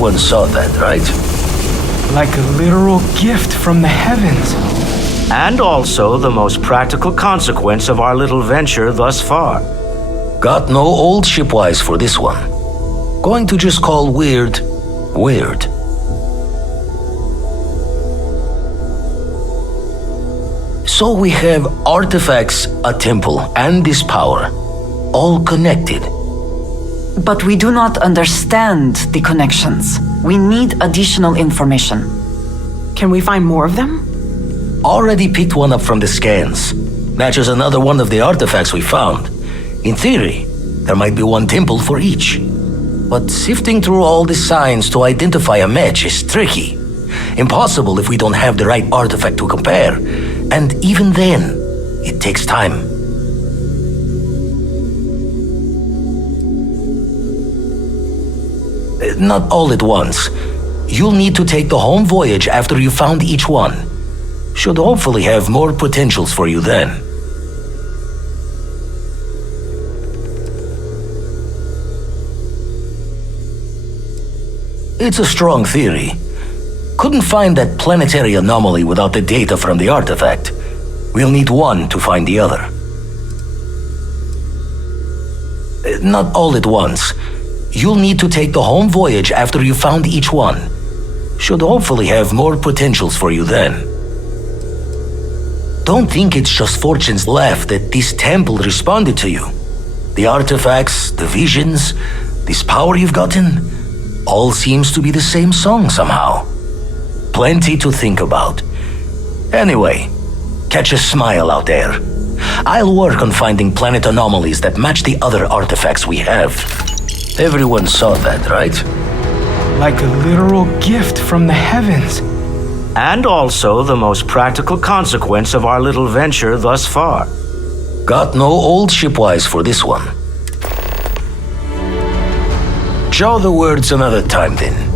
Everyone saw that, right? Like a literal gift from the heavens. And also the most practical consequence of our little venture thus far. Got no old shipwise for this one. Going to just call weird, weird. So we have artifacts, a temple, and this power, all connected. But we do not understand the connections. We need additional information. Can we find more of them? Already picked one up from the scans. Matches another one of the artifacts we found. In theory, there might be one temple for each. But sifting through all the signs to identify a match is tricky. Impossible if we don't have the right artifact to compare. And even then, it takes time. Not all at once. You'll need to take the home voyage after you found each one. Should hopefully have more potentials for you then. It's a strong theory. Couldn't find that planetary anomaly without the data from the artifact. We'll need one to find the other. Not all at once. You'll need to take the home voyage after you found each one. Should hopefully have more potentials for you then. Don't think it's just Fortune's laugh that this temple responded to you. The artifacts, the visions, this power you've gotten, all seems to be the same song somehow. Plenty to think about. Anyway, catch a smile out there. I'll work on finding planet anomalies that match the other artifacts we have. Everyone saw that, right? Like a literal gift from the heavens. And also the most practical consequence of our little venture thus far. Got no old shipwise for this one. Show the words another time then.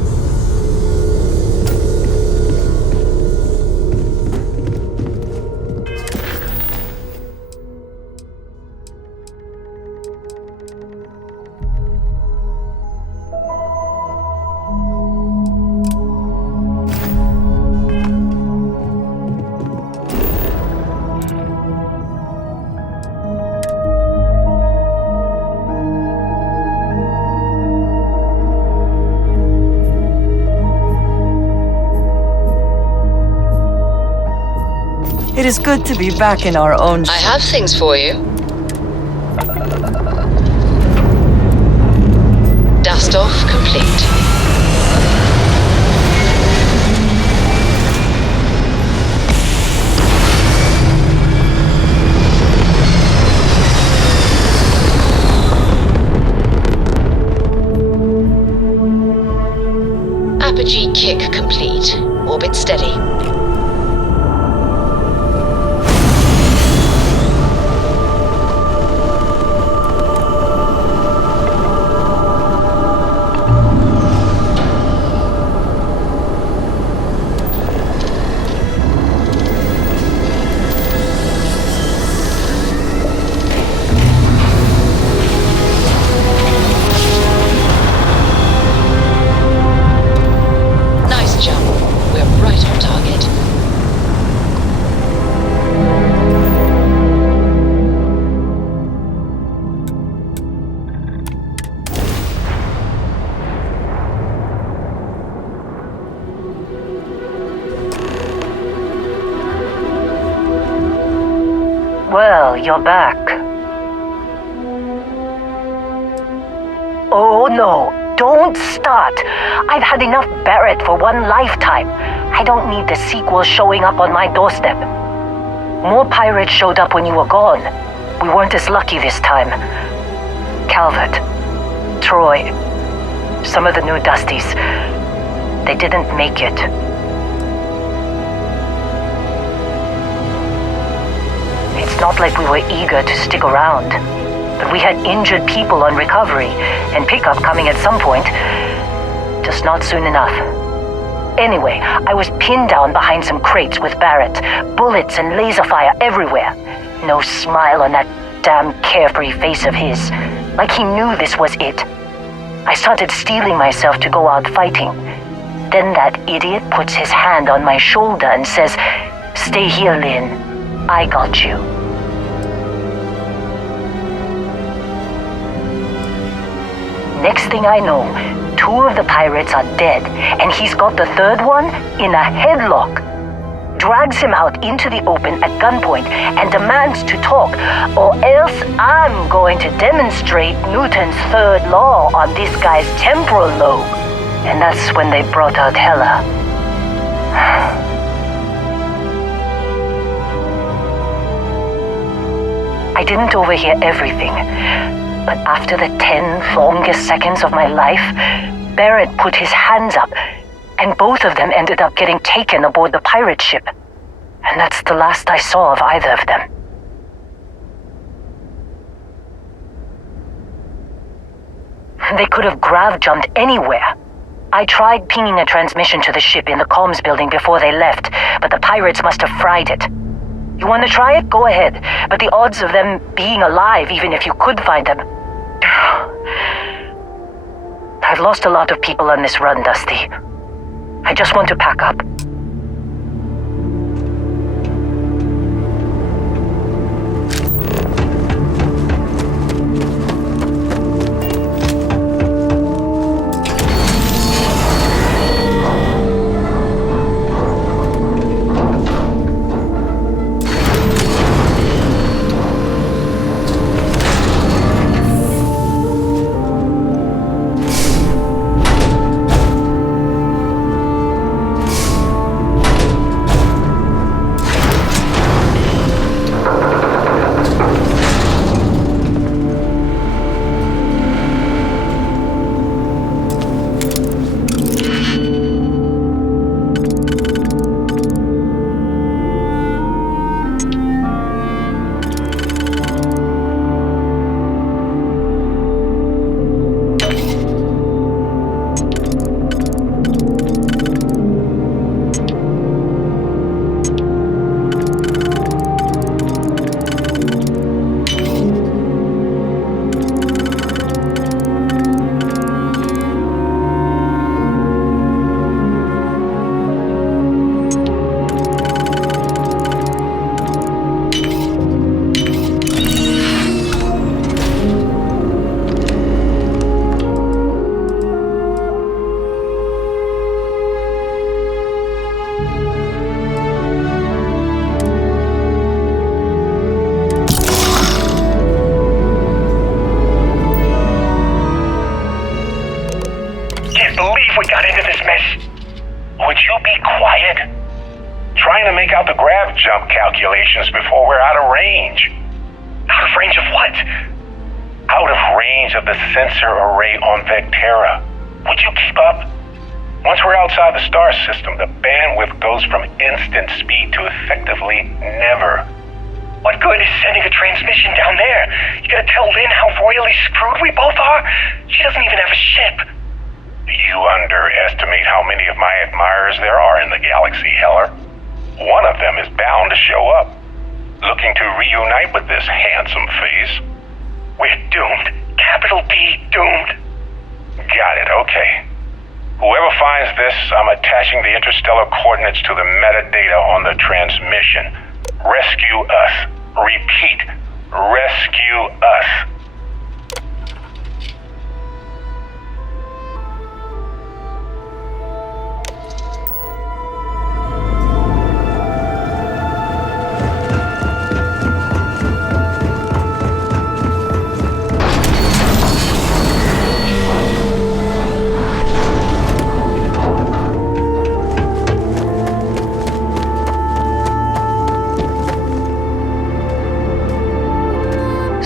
It is good to be back in our own. I have things for you. Dust off complete. Apogee kick complete. Orbit steady. Well, you're back. Oh no, don't start. I've had enough Barrett for one lifetime. I don't need the sequel showing up on my doorstep. More pirates showed up when you were gone. We weren't as lucky this time. Calvert, Troy, some of the new Dusties, they didn't make it. It's not like we were eager to stick around, but we had injured people on recovery and pickup coming at some point, just not soon enough. Anyway, I was pinned down behind some crates with Barrett, bullets and laser fire everywhere. No smile on that damn carefree face of his, like he knew this was it. I started steeling myself to go out fighting. Then that idiot puts his hand on my shoulder and says, "Stay here, Lynn. I got you." Next thing I know, 2 of the pirates are dead, and he's got the 3rd one in a headlock. Drags him out into the open at gunpoint and demands to talk, or else I'm going to demonstrate Newton's 3rd law on this guy's temporal lobe. And that's when they brought out Hella. I didn't overhear everything, but after the 10 longest seconds of my life, Barrett put his hands up, and both of them ended up getting taken aboard the pirate ship. And that's the last I saw of either of them. They could have grav-jumped anywhere. I tried pinging a transmission to the ship in the comms building before they left, but the pirates must have fried it. You want to try it? Go ahead. But the odds of them being alive, even if you could find them... I've lost a lot of people on this run, Dusty. I just want to pack up. We got into this mess. Would you be quiet? Trying to make out the grav jump calculations before we're out of range. Out of range of what? Out of range of the sensor array on Vectera. Would you keep up? Once we're outside the star system, the bandwidth goes from instant speed to effectively never. What good is sending a transmission down there? You gotta tell Lynn how royally screwed we both are? She doesn't even have a ship. You underestimate how many of my admirers there are in the galaxy, Heller. One of them is bound to show up, looking to reunite with this handsome face. We're doomed. Capital D, doomed. Got it, okay. Whoever finds this, I'm attaching the interstellar coordinates to the metadata on the transmission. Rescue us. Repeat, rescue us.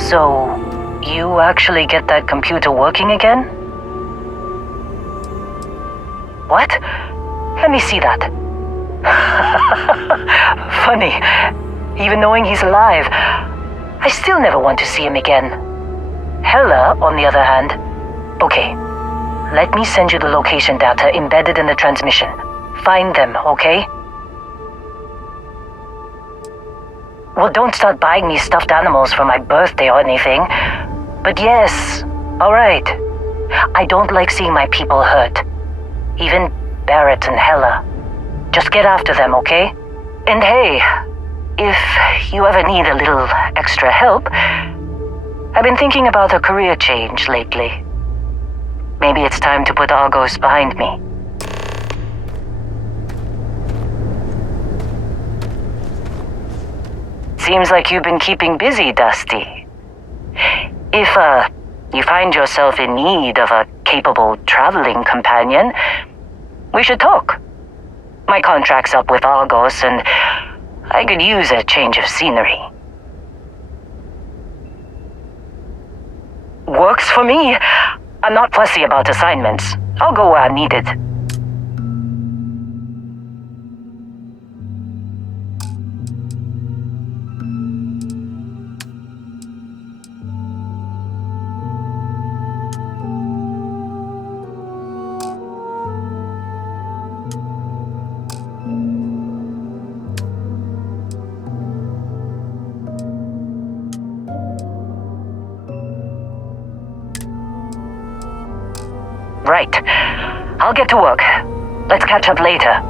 So, you actually get that computer working again? What? Let me see that. Funny. Even knowing he's alive, I still never want to see him again. Hella, on the other hand... Okay, let me send you the location data embedded in the transmission. Find them, okay? Well, don't start buying me stuffed animals for my birthday or anything. But yes, all right. I don't like seeing my people hurt. Even Barrett and Hella. Just get after them, okay? And hey, if you ever need a little extra help, I've been thinking about a career change lately. Maybe it's time to put Argos behind me. Seems like you've been keeping busy, Dusty. If, you find yourself in need of a capable traveling companion, we should talk. My contract's up with Argos, and I could use a change of scenery. Works for me. I'm not fussy about assignments. I'll go where I'm needed. Right. I'll get to work. Let's catch up later.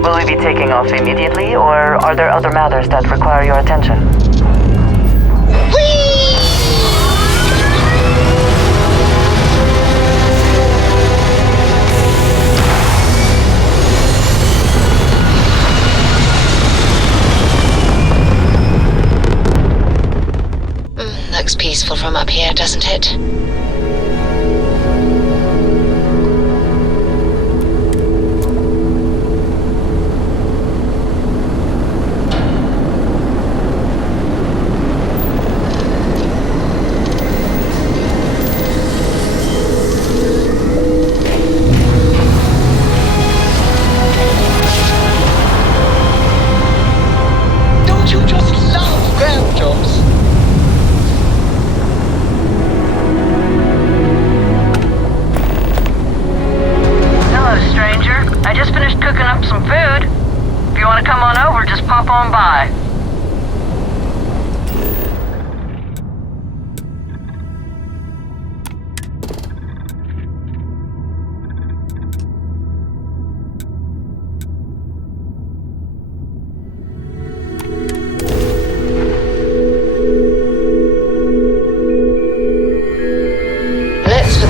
Will we be taking off immediately, or are there other matters that require your attention? Looks peaceful from up here, doesn't it?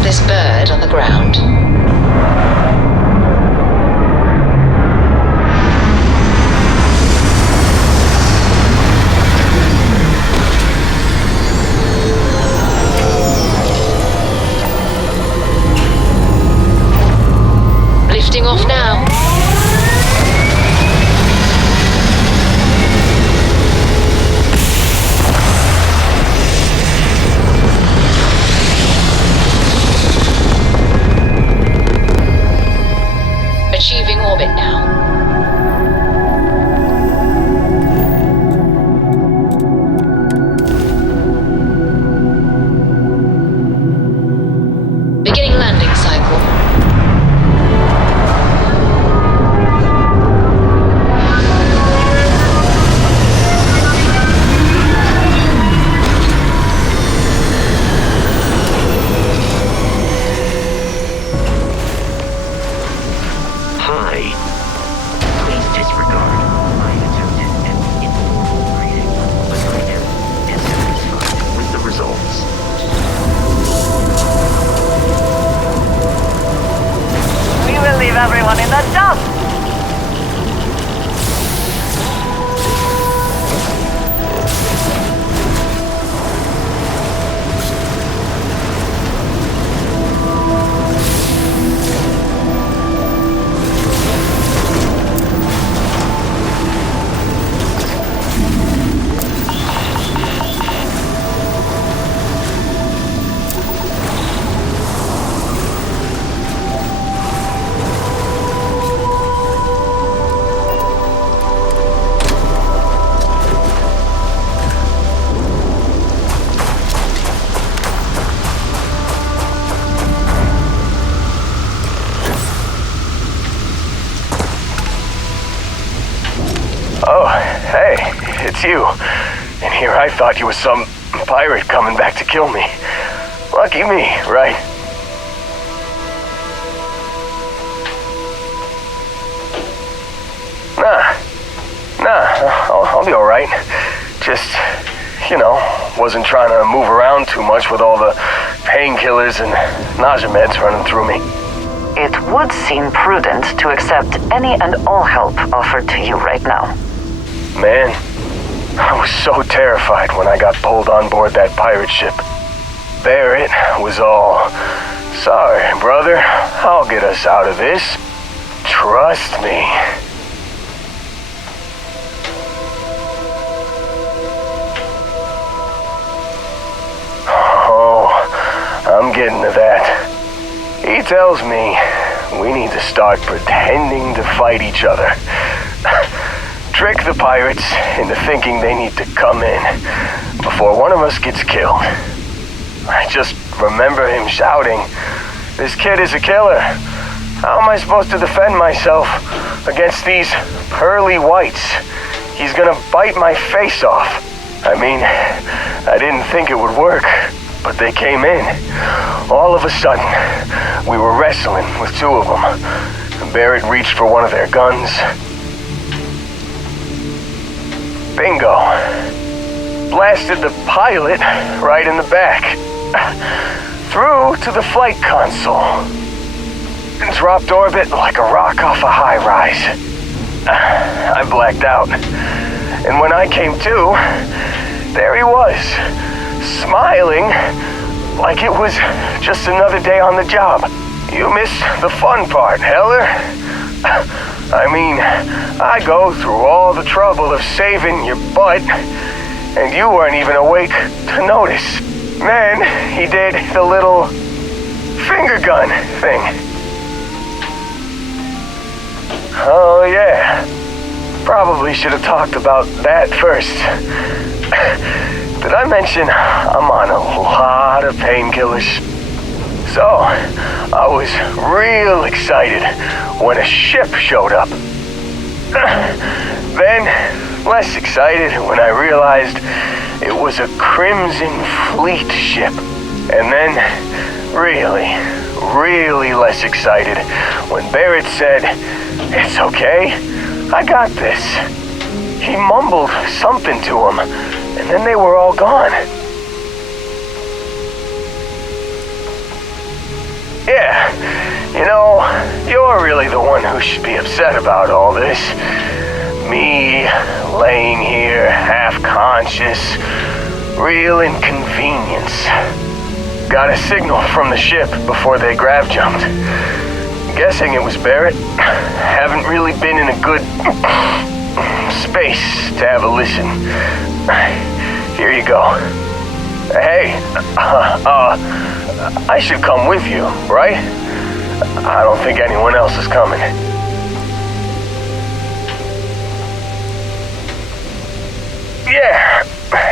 This bird on the ground. Lifting off now. it's you. And here I thought you were some pirate coming back to kill me. Lucky me, right? Nah, I'll be alright. Just, wasn't trying to move around too much with all the painkillers and nausea meds running through me. It would seem prudent to accept any and all help offered to you right now. Man, I was so terrified when I got pulled on board that pirate ship. Barrett was all, "Sorry, brother, I'll get us out of this. Trust me." Oh, I'm getting to that. He tells me we need to start pretending to fight each other. Trick the pirates into thinking they need to come in before one of us gets killed. I just remember him shouting, "This kid is a killer. How am I supposed to defend myself against these pearly whites? He's gonna bite my face off." I mean, I didn't think it would work, but they came in. All of a sudden, we were wrestling with two of them. Barrett reached for one of their guns. Bingo. Blasted the pilot right in the back. Through to the flight console. And dropped orbit like a rock off a high rise. I blacked out. And when I came to, there he was, smiling like it was just another day on the job. You missed the fun part, Heller. I mean, I go through all the trouble of saving your butt, and you weren't even awake to notice. Then he did the little finger gun thing. Oh yeah, probably should have talked about that first. Did I mention I'm on a lot of painkillers? So, I was real excited when a ship showed up. Then, less excited when I realized it was a Crimson Fleet ship. And then, really less excited when Barrett said, "It's okay, I got this." He mumbled something to him, and then they were all gone. Yeah, you're really the one who should be upset about all this. Me, laying here, half-conscious, real inconvenience. Got a signal from the ship before they grav jumped. Guessing it was Barrett. Haven't really been in a good space to have a listen. Here you go. Hey, I should come with you, right? I don't think anyone else is coming. Yeah,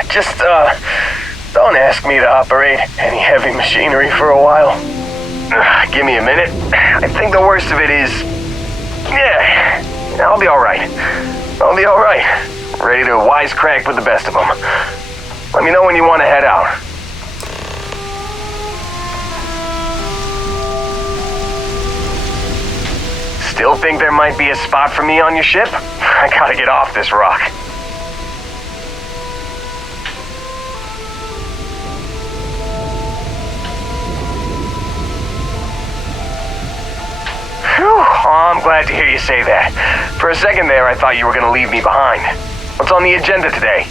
just, don't ask me to operate any heavy machinery for a while. Give me a minute. I think the worst of it is... Yeah, I'll be alright. I'll be alright. Ready to wisecrack with the best of them. Let me know when you want to head out. Still think there might be a spot for me on your ship? I gotta get off this rock. Whew, oh, I'm glad to hear you say that. For a second there, I thought you were gonna leave me behind. What's on the agenda today?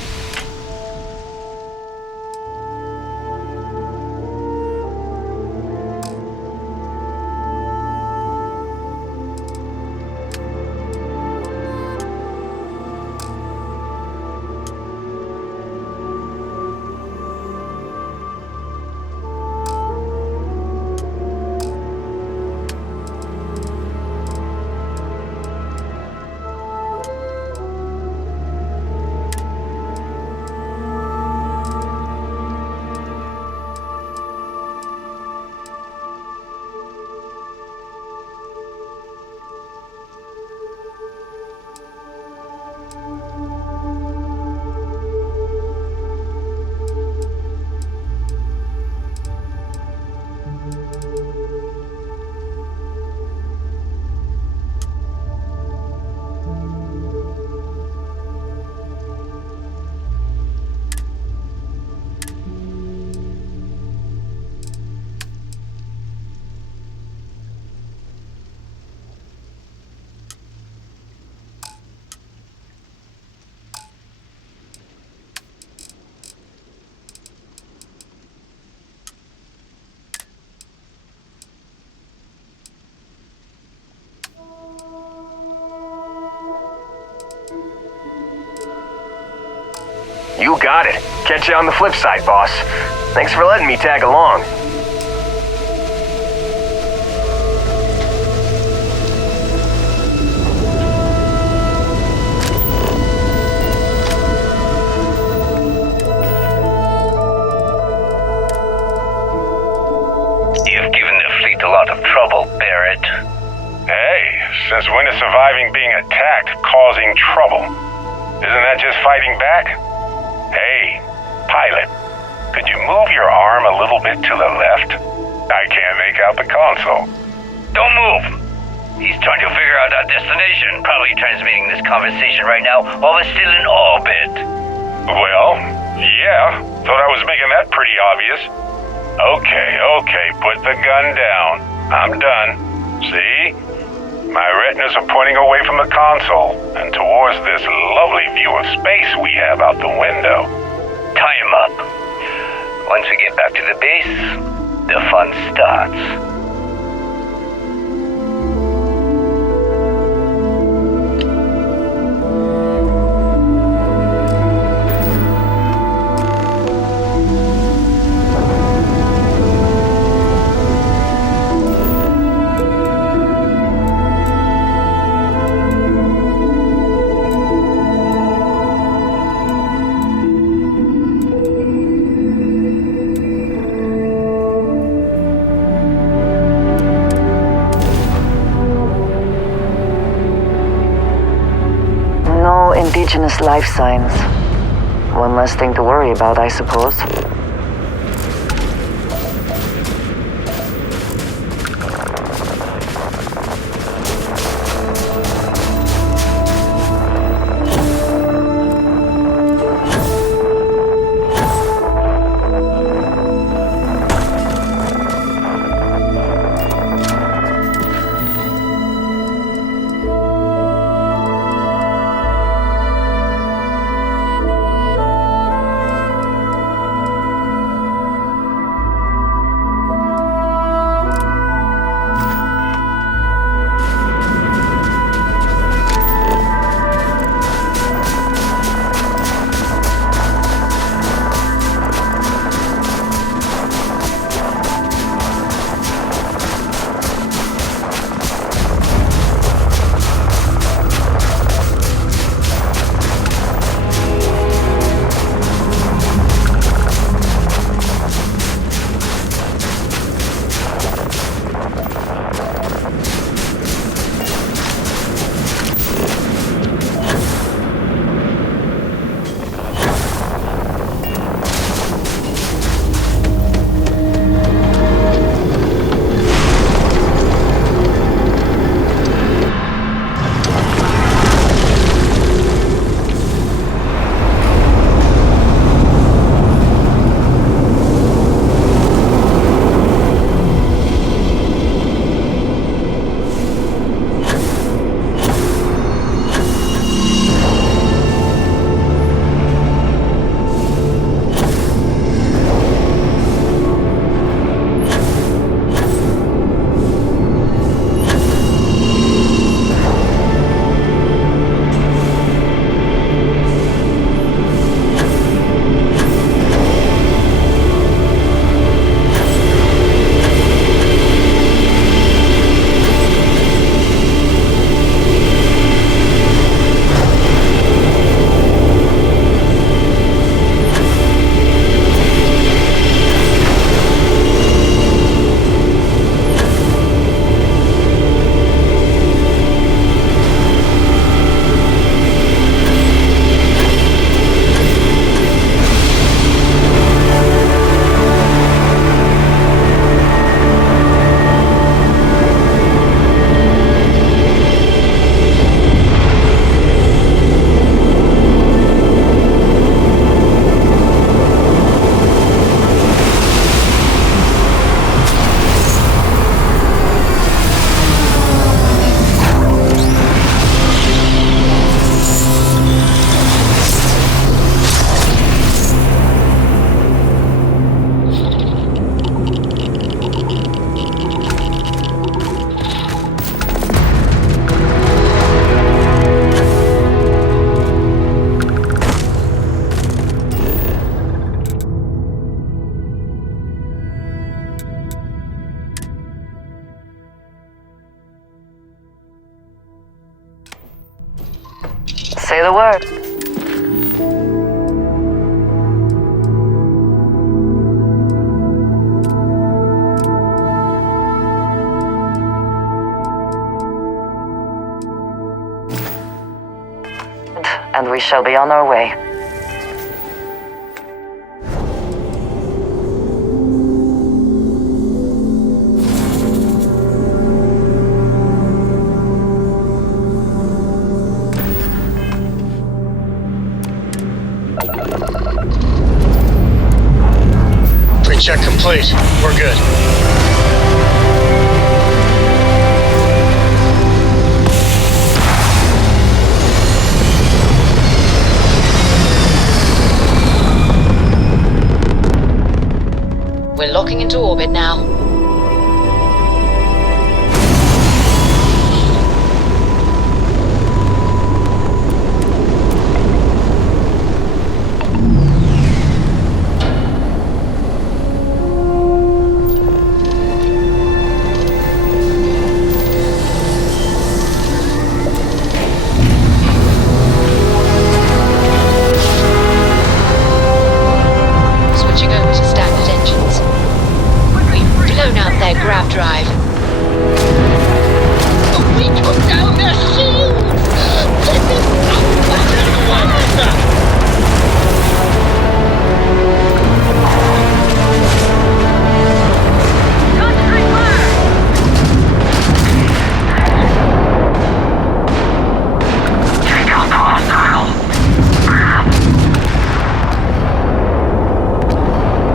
You got it. Catch you on the flip side, boss. Thanks for letting me tag along. You've given the fleet a lot of trouble, Barrett. Hey, since when is surviving being attacked causing trouble? Isn't that just fighting back? Hey, pilot, could you move your arm a little bit to the left? I can't make out the console. Don't move! He's trying to figure out our destination, probably transmitting this conversation right now while we're still in orbit. Well, yeah, thought I was making that pretty obvious. Okay, put the gun down. I'm done. See? My retinas are pointing away from the console and towards this lovely view of space we have out the window. Tie him up. Once we get back to the base, the fun starts. Indigenous life signs. One less thing to worry about, I suppose. the word. And we shall be on our way. Pre-check complete. We're good. We're locking into orbit now. Switching over to standard engines. We've blown out their grav drive. We took down their shields!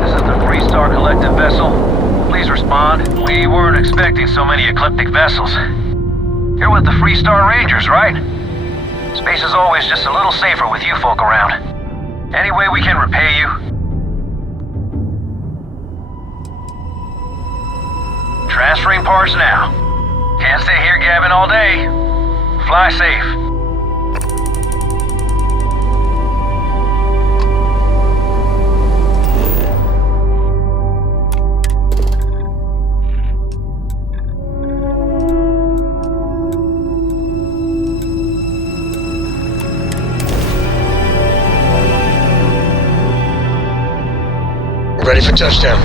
This is the Free Star Collective vessel. Please respond. We weren't expecting so many ecliptic vessels. You're with the Free Star Rangers, right? Space is always just a little safer with you folk around. Any way we can repay you? Transferring parts now. Can't stay here gabbing all day. Fly safe. Ready for touchdown.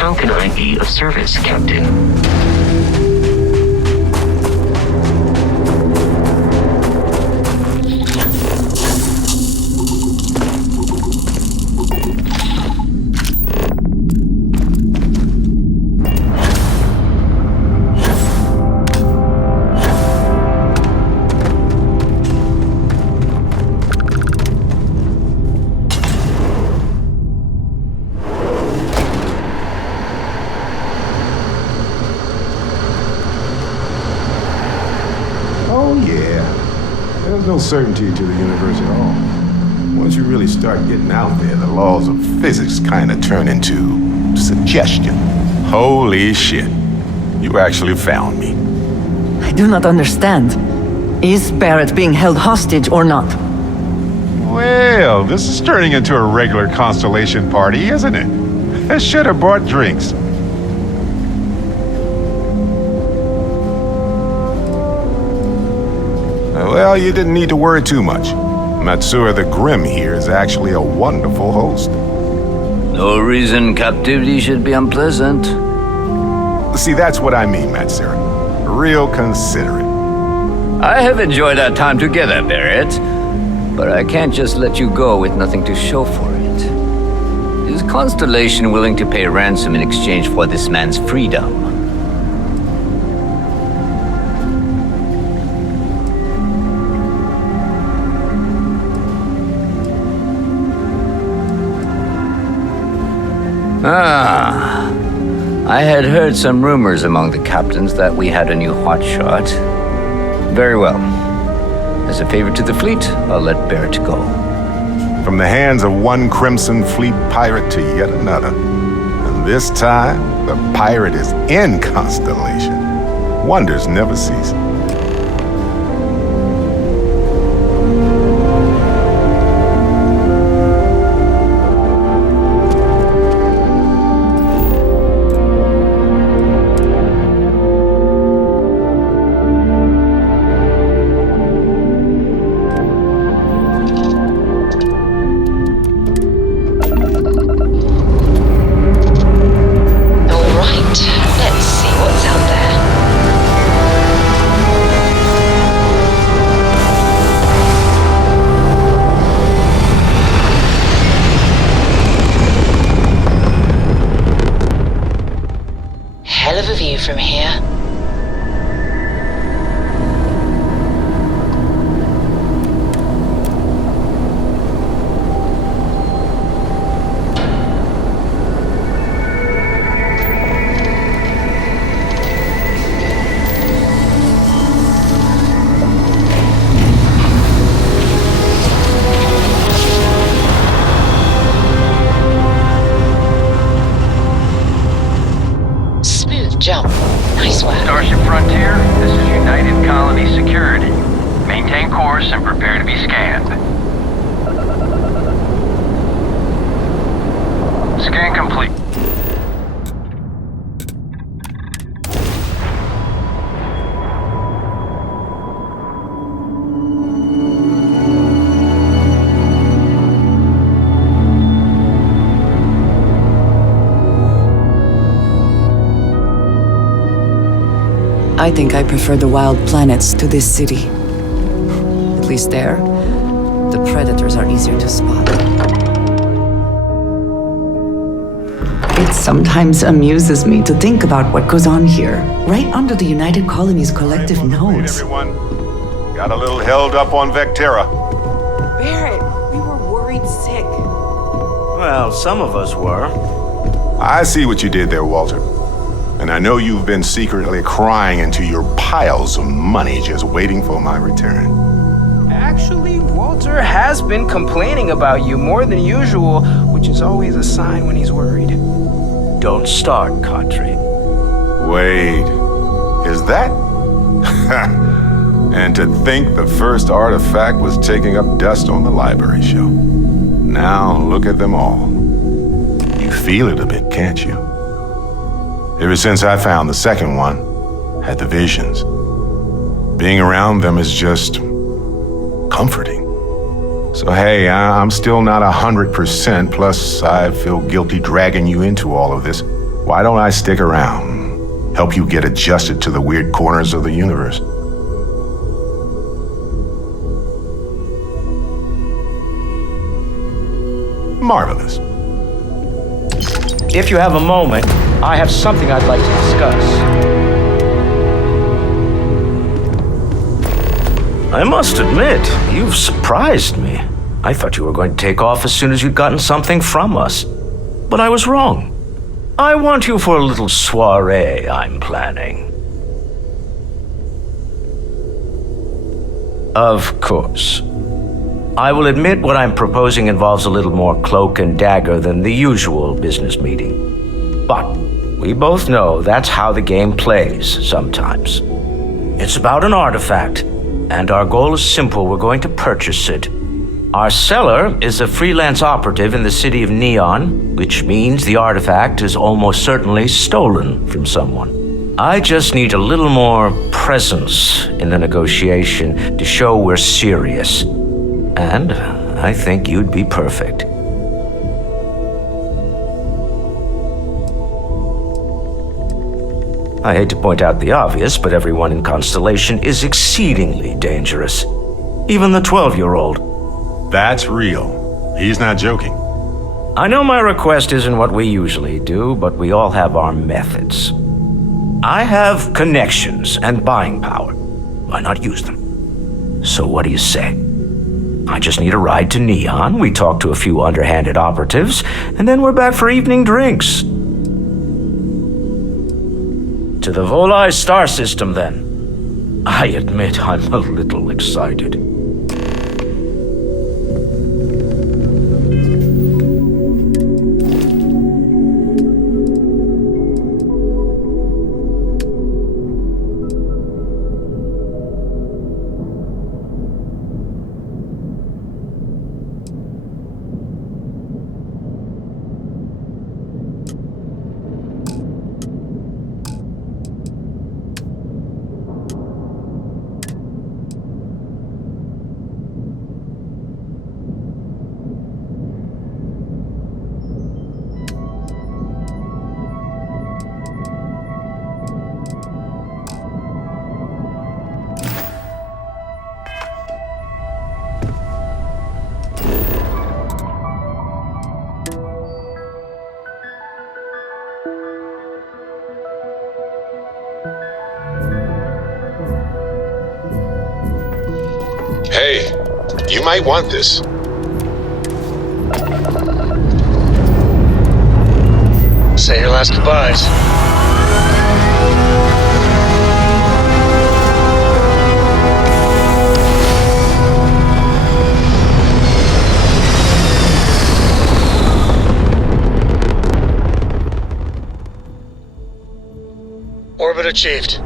How can I be of service, Captain? Oh, yeah. There's no certainty to the universe at all. Once you really start getting out there, the laws of physics kind of turn into suggestion. Holy shit. You actually found me. I do not understand. Is Barrett being held hostage or not? Well, this is turning into a regular Constellation party, isn't it? I should have brought drinks. Well, you didn't need to worry too much. Matsura the Grim here is actually a wonderful host. No reason captivity should be unpleasant. See, that's what I mean, Matsura. Real considerate. I have enjoyed our time together, Barrett. But I can't just let you go with nothing to show for it. Is Constellation willing to pay ransom in exchange for this man's freedom? I had heard some rumors among the captains that we had a new hotshot. Very well. As a favor to the fleet, I'll let Barrett go. From the hands of one Crimson Fleet pirate to yet another. And this time, the pirate is in Constellation. Wonders never cease. overview from here. Jump. Nice one. Starship Frontier, this is United Colony Security. Maintain course and prepare to be scanned. Scan complete. I think I prefer the wild planets to this city. At least there, the predators are easier to spot. It sometimes amuses me to think about what goes on here, right under the United Colony's collective nose. Everyone got a little held up on Vectera. Barrett, we were worried sick. Well, some of us were. I see what you did there, Walter. And I know you've been secretly crying into your piles of money just waiting for my return. Actually, Walter has been complaining about you more than usual, which is always a sign when he's worried. Don't start, Kadri. Wait, is that? And to think the first artifact was taking up dust on the library show. Now look at them all. You feel it a bit, can't you? Ever since I found the second one, had the visions. Being around them is just comforting. So hey, I'm still not 100%, plus I feel guilty dragging you into all of this. Why don't I stick around, help you get adjusted to the weird corners of the universe? Marvelous. If you have a moment, I have something I'd like to discuss. I must admit, you've surprised me. I thought you were going to take off as soon as you'd gotten something from us. But I was wrong. I want you for a little soiree I'm planning. Of course. I will admit what I'm proposing involves a little more cloak and dagger than the usual business meeting. But we both know that's how the game plays sometimes. It's about an artifact, and our goal is simple. We're going to purchase it. Our seller is a freelance operative in the city of Neon, which means the artifact is almost certainly stolen from someone. I just need a little more presence in the negotiation to show we're serious. And I think you'd be perfect. I hate to point out the obvious, but everyone in Constellation is exceedingly dangerous. Even the 12-year-old. That's real. He's not joking. I know my request isn't what we usually do, but we all have our methods. I have connections and buying power. Why not use them? So what do you say? I just need a ride to Neon, we talk to a few underhanded operatives, and then we're back for evening drinks. To the Volai star system, then. I admit I'm a little excited. You might want this. Say your last goodbyes. Orbit achieved.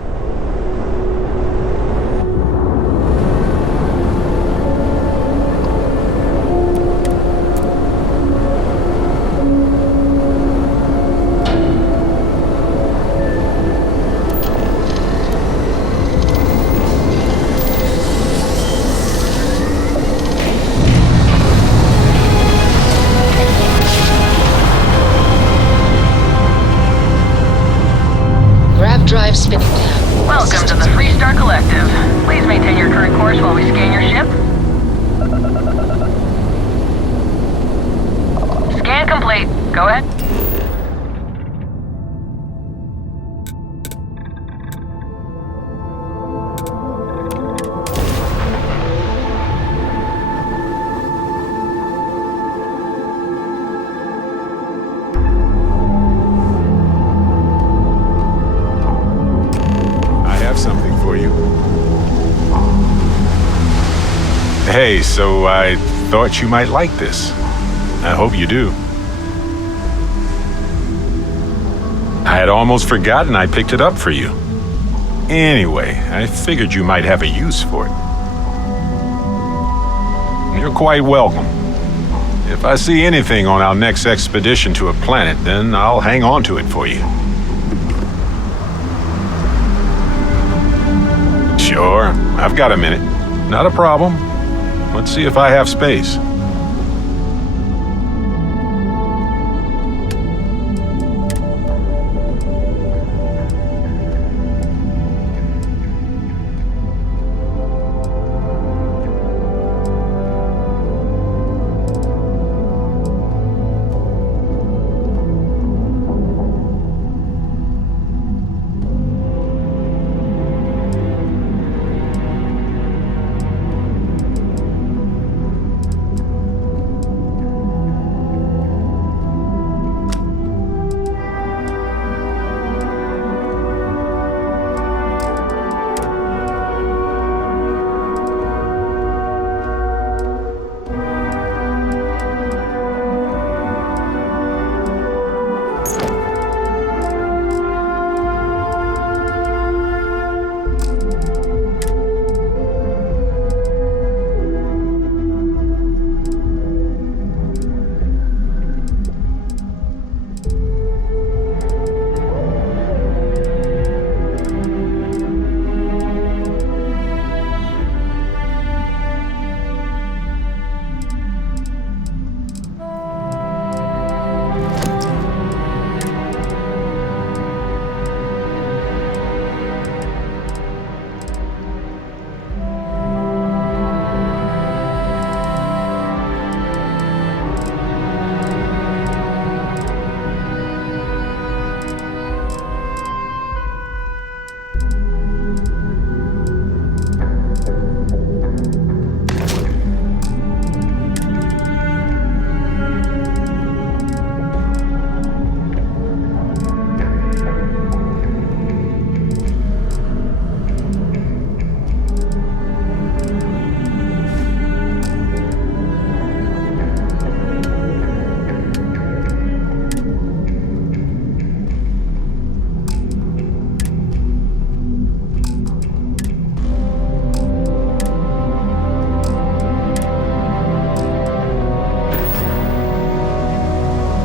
Drive spinning down. Welcome to the Freestar Collective. Please maintain your current course while we scan your ship. Scan complete. Go ahead. Hey, so I thought you might like this. I hope you do. I had almost forgotten I picked it up for you. Anyway, I figured you might have a use for it. You're quite welcome. If I see anything on our next expedition to a planet, then I'll hang on to it for you. Sure, I've got a minute. Not a problem. Let's see if I have space.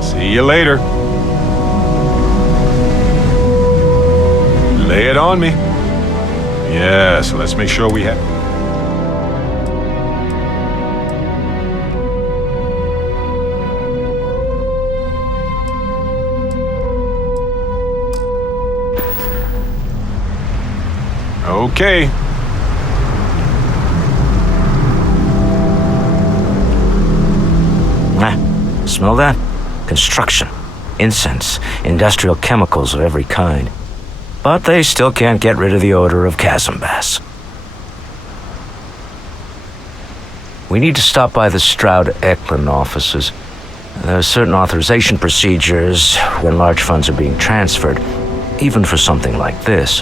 See you later. Lay it on me. Yes, let's make sure we have... Okay. Smell that? Construction, incense, industrial chemicals of every kind. But they still can't get rid of the odor of chasm bass. We need to stop by the Stroud-Eklund offices. There are certain authorization procedures when large funds are being transferred, even for something like this.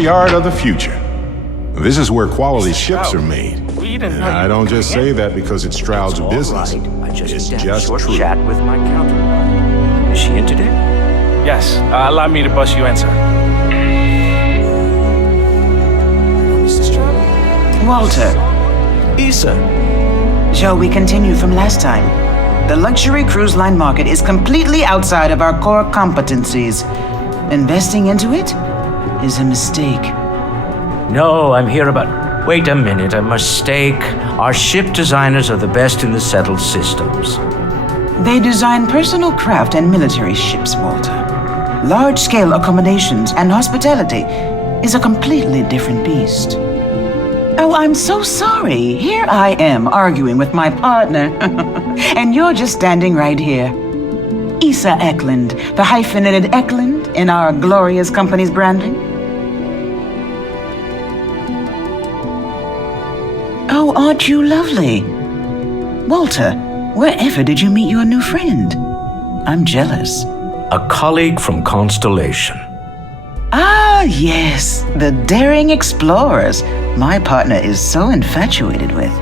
Yard of the future. This is where quality ships are made. And I don't just say that because it's Stroud's business. It's just true. Chat with my counterpart. Is she in today? Yes. Allow me to bust you in, sir. Walter. Issa. Shall we continue from last time? The luxury cruise line market is completely outside of our core competencies. Investing into it is a mistake. No, I'm here about... Wait a minute, a mistake. Our ship designers are the best in the settled systems. They design personal craft and military ships, Walter. Large-scale accommodations and hospitality is a completely different beast. Oh, I'm so sorry. Here I am arguing with my partner, and you're just standing right here. Issa Eklund, the hyphenated Eklund in our glorious company's branding. Oh, aren't you lovely? Walter, wherever did you meet your new friend? I'm jealous. A colleague from Constellation. Ah, yes, the daring explorers my partner is so infatuated with.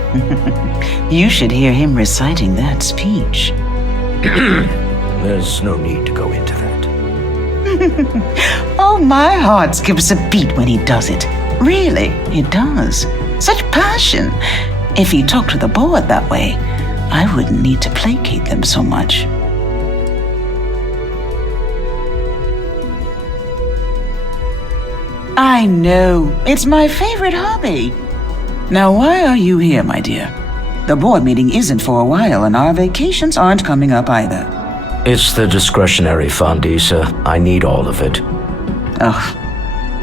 You should hear him reciting that speech. There's no need to go into that. Oh, my heart skips a beat when he does it. Really, it does. Such passion. If he talked to the board that way, I wouldn't need to placate them so much. I know. It's my favorite hobby. Now, why are you here, my dear? The board meeting isn't for a while, and our vacations aren't coming up either. It's the discretionary fund, Issa. I need all of it. Ugh.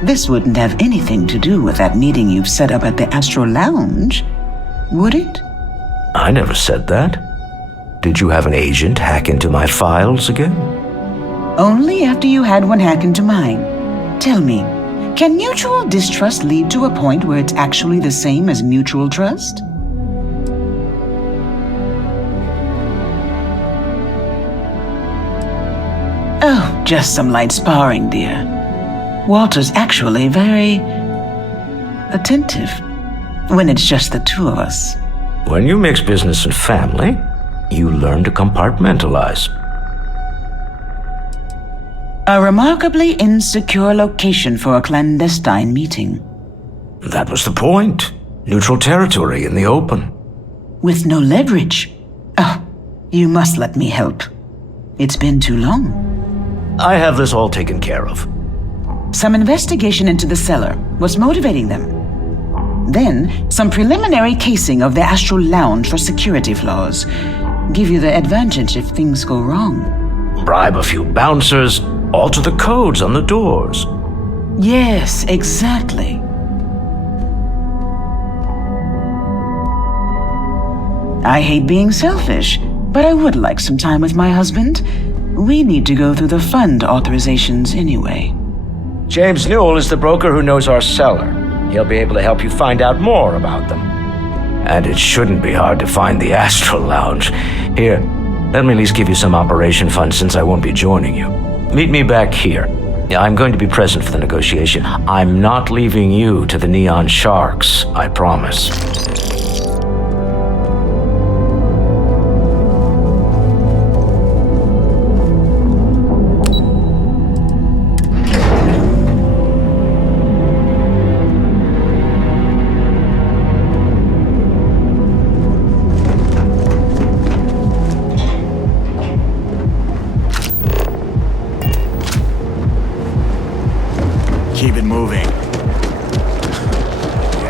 This wouldn't have anything to do with that meeting you've set up at the Astro Lounge, would it? I never said that. Did you have an agent hack into my files again? Only after you had one hack into mine. Tell me, can mutual distrust lead to a point where it's actually the same as mutual trust? Oh, just some light sparring, dear. Walter's actually very attentive when it's just the two of us. When you mix business and family, you learn to compartmentalize. A remarkably insecure location for a clandestine meeting. That was the point. Neutral territory in the open. With no leverage. Oh, you must let me help. It's been too long. I have this all taken care of. Some investigation into the cellar. What's motivating them? Then, some preliminary casing of the Astral Lounge for security flaws. Give you the advantage if things go wrong. Bribe a few bouncers, alter the codes on the doors. Yes, exactly. I hate being selfish, but I would like some time with my husband. We need to go through the fund authorizations anyway. James Newell is the broker who knows our cellar. He'll be able to help you find out more about them. And it shouldn't be hard to find the Astral Lounge. Here, let me at least give you some operation funds since I won't be joining you. Meet me back here. I'm going to be present for the negotiation. I'm not leaving you to the Neon Sharks, I promise.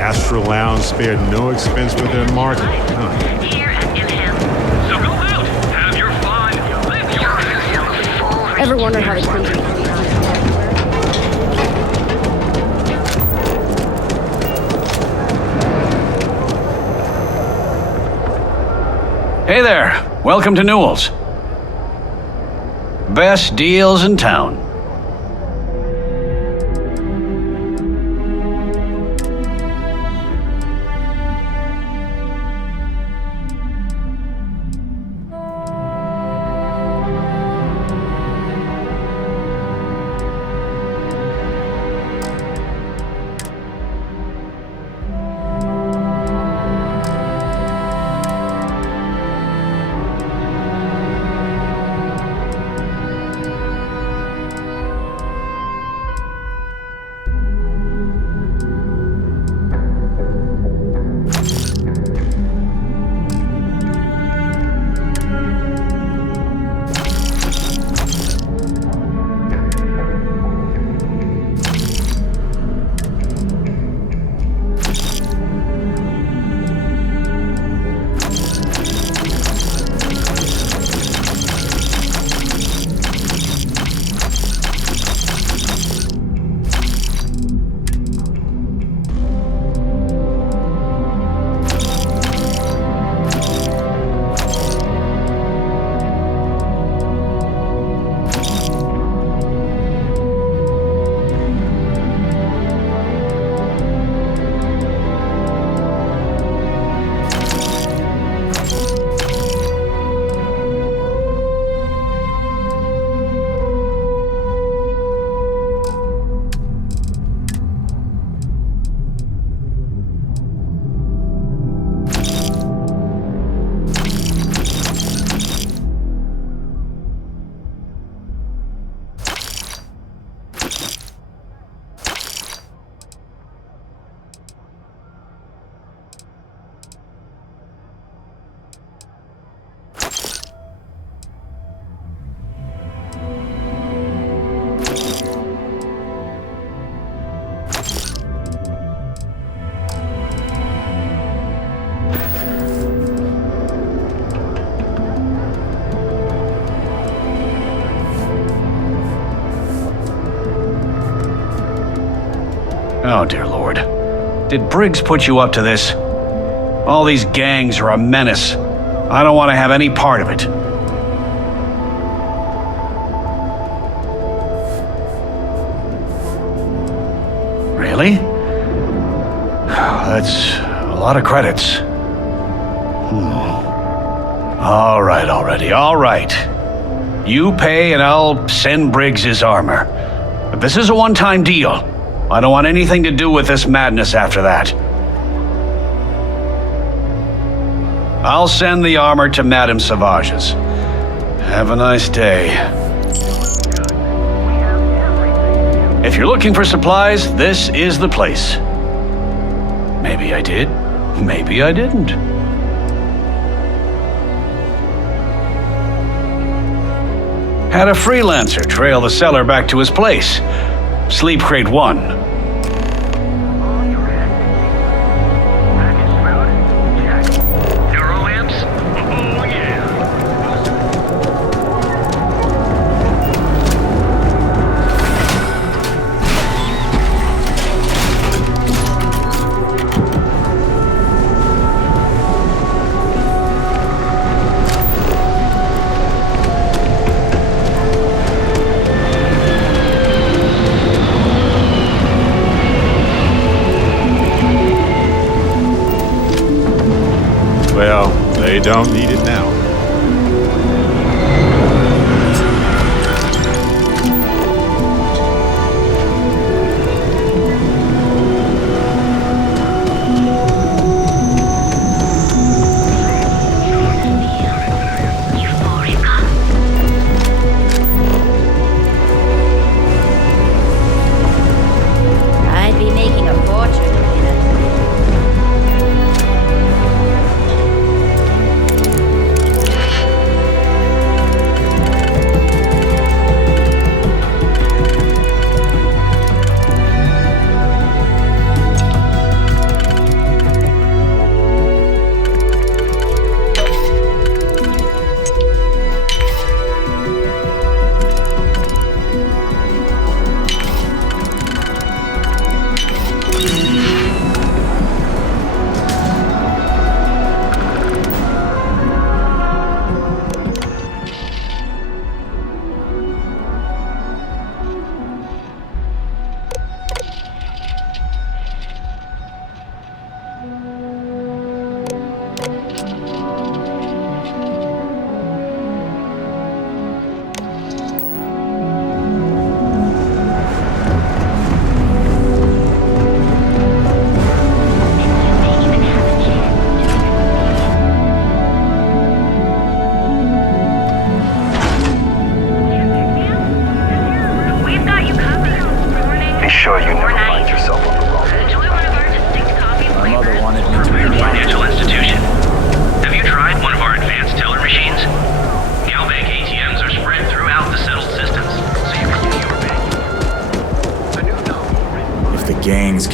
Astral Lounge spared no expense with their marketing, huh? So go out, have your fun, live your Ever wonder how to clean? Hey there, welcome to Newell's. Best deals in town. Oh, dear Lord. Did Briggs put you up to this? All these gangs are a menace. I don't want to have any part of it. Really? That's a lot of credits. All right, already, all right. You pay and I'll send Briggs his armor. But this is a one-time deal. I don't want anything to do with this madness after that. I'll send the armor to Madame Savage's. Have a nice day. If you're looking for supplies, this is the place. Maybe I did, maybe I didn't. Had a freelancer trail the seller back to his place. Sleep Crate 1. Well, they don't need it now. I'd be making a fortune in it.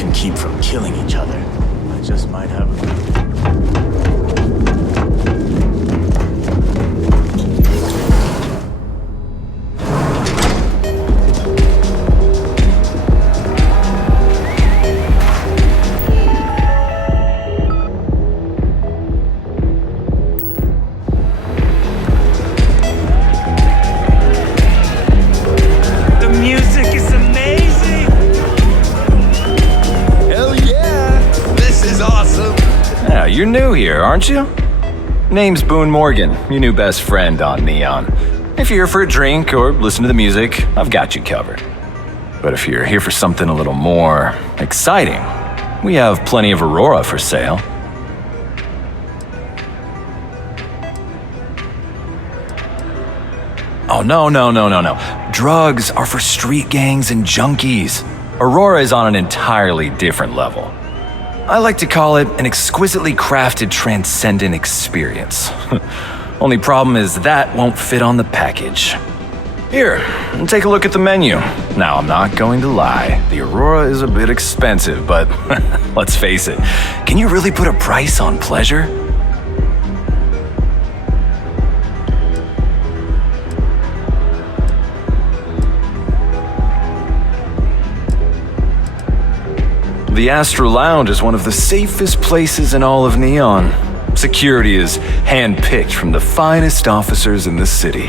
can keep from killing each other. I just might have You're new here, aren't you? Name's Boone Morgan, your new best friend on Neon. If you're here for a drink or listen to the music, I've got you covered. But if you're here for something a little more exciting, we have plenty of Aurora for sale. Oh, no. Drugs are for street gangs and junkies. Aurora is on an entirely different level. I like to call it an exquisitely crafted transcendent experience. Only problem is that won't fit on the package. Here, take a look at the menu. Now, I'm not going to lie, the Aurora is a bit expensive, but let's face it, can you really put a price on pleasure? The Astral Lounge is one of the safest places in all of Neon. Security is hand-picked from the finest officers in the city.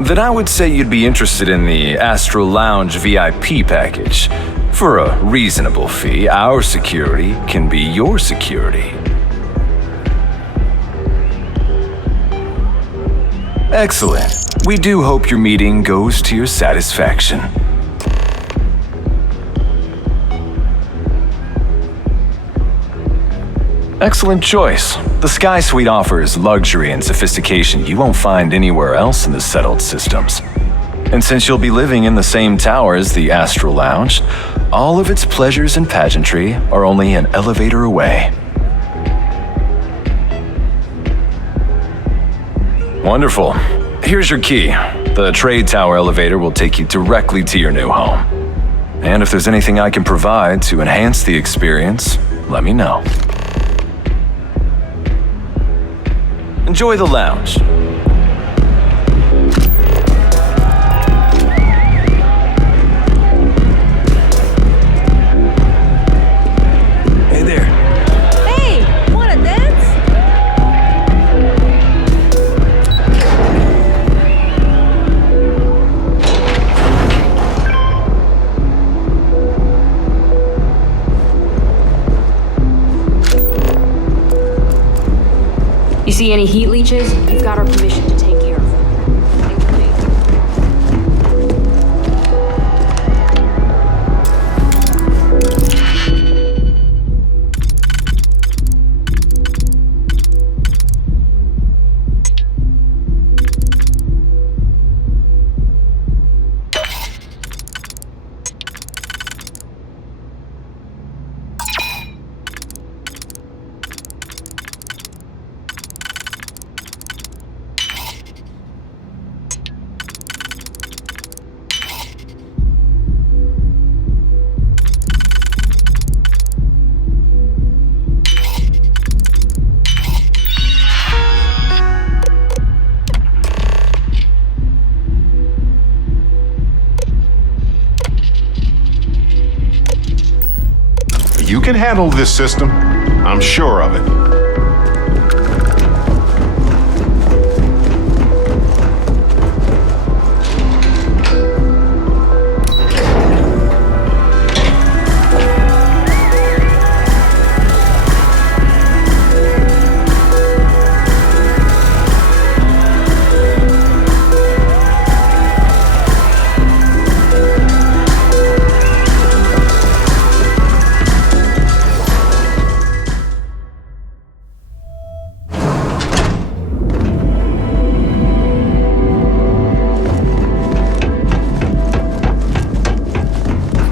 Then I would say you'd be interested in the Astral Lounge VIP package. For a reasonable fee, our security can be your security. Excellent. We do hope your meeting goes to your satisfaction. Excellent choice. The Sky Suite offers luxury and sophistication you won't find anywhere else in the settled systems. And since you'll be living in the same tower as the Astral Lounge, all of its pleasures and pageantry are only an elevator away. Wonderful. Here's your key. The trade tower elevator will take you directly to your new home. And if there's anything I can provide to enhance the experience, let me know. Enjoy the lounge. Hey there. Hey, wanna dance? You see any heat leeches? You've got our permission to take care of them. You can handle this system. I'm sure of it.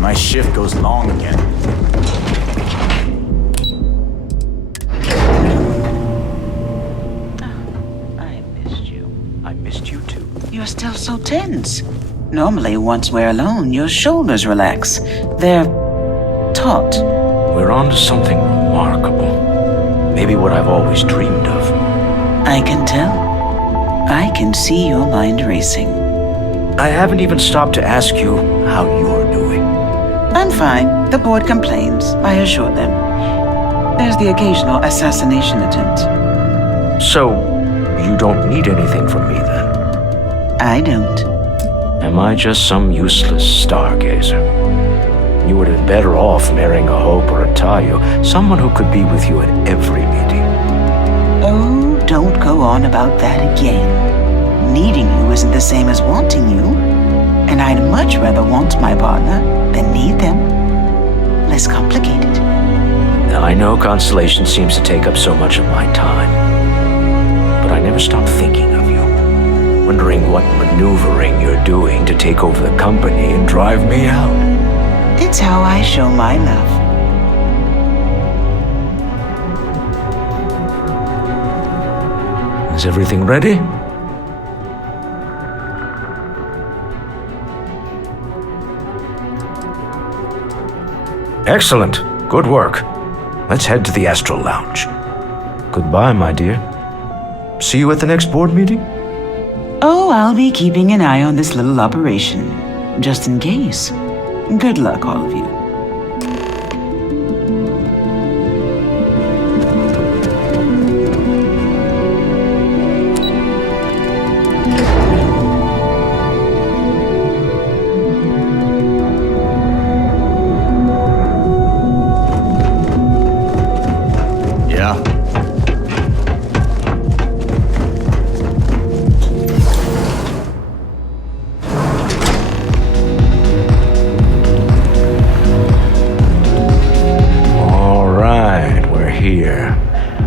My shift goes long again. still so tense. Normally, once we're alone, your shoulders relax. They're taut. We're on to something remarkable. Maybe what I've always dreamed of. I can tell. I can see your mind racing. I haven't even stopped to ask you how you're doing. I'm fine. The board complains. I assure them. There's the occasional assassination attempt. So, you don't need anything from me then? I don't. Am I just some useless stargazer? You would have been better off marrying a Hope or a Tayo, someone who could be with you at every meeting. Oh, don't go on about that again. Needing you isn't the same as wanting you. And I'd much rather want my partner than need them. Less complicated. Now, I know Constellation seems to take up so much of my time, but I never stop thinking of you, wondering what maneuvering you're doing to take over the company and drive me out. It's how I show my love. Is everything ready? Excellent. Good work. Let's head to the Astral Lounge. Goodbye, my dear. See you at the next board meeting? Oh, I'll be keeping an eye on this little operation, just in case. Good luck, all of you.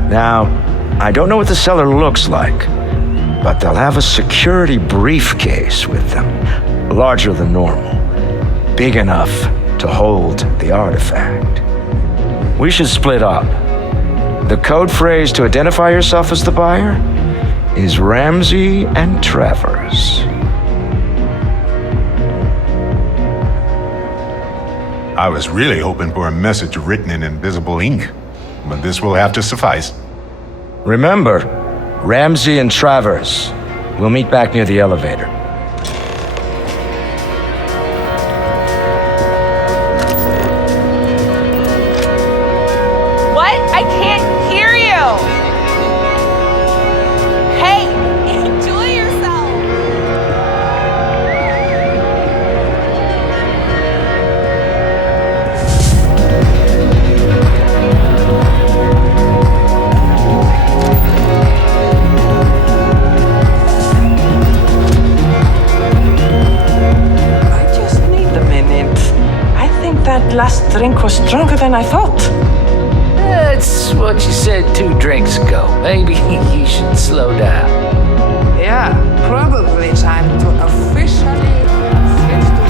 Now, I don't know what the cellar looks like, but they'll have a security briefcase with them, larger than normal, big enough to hold the artifact. We should split up. The code phrase to identify yourself as the buyer is Ramsey and Travers. I was really hoping for a message written in invisible ink, but this will have to suffice. Remember, Ramsey and Travers. We'll meet back near the elevator. What? I can't hear you! Hey, enjoy yourself! That last drink was stronger than I thought. That's what you said 2 drinks ago. Maybe you should slow down. Yeah, probably time to officially switch to...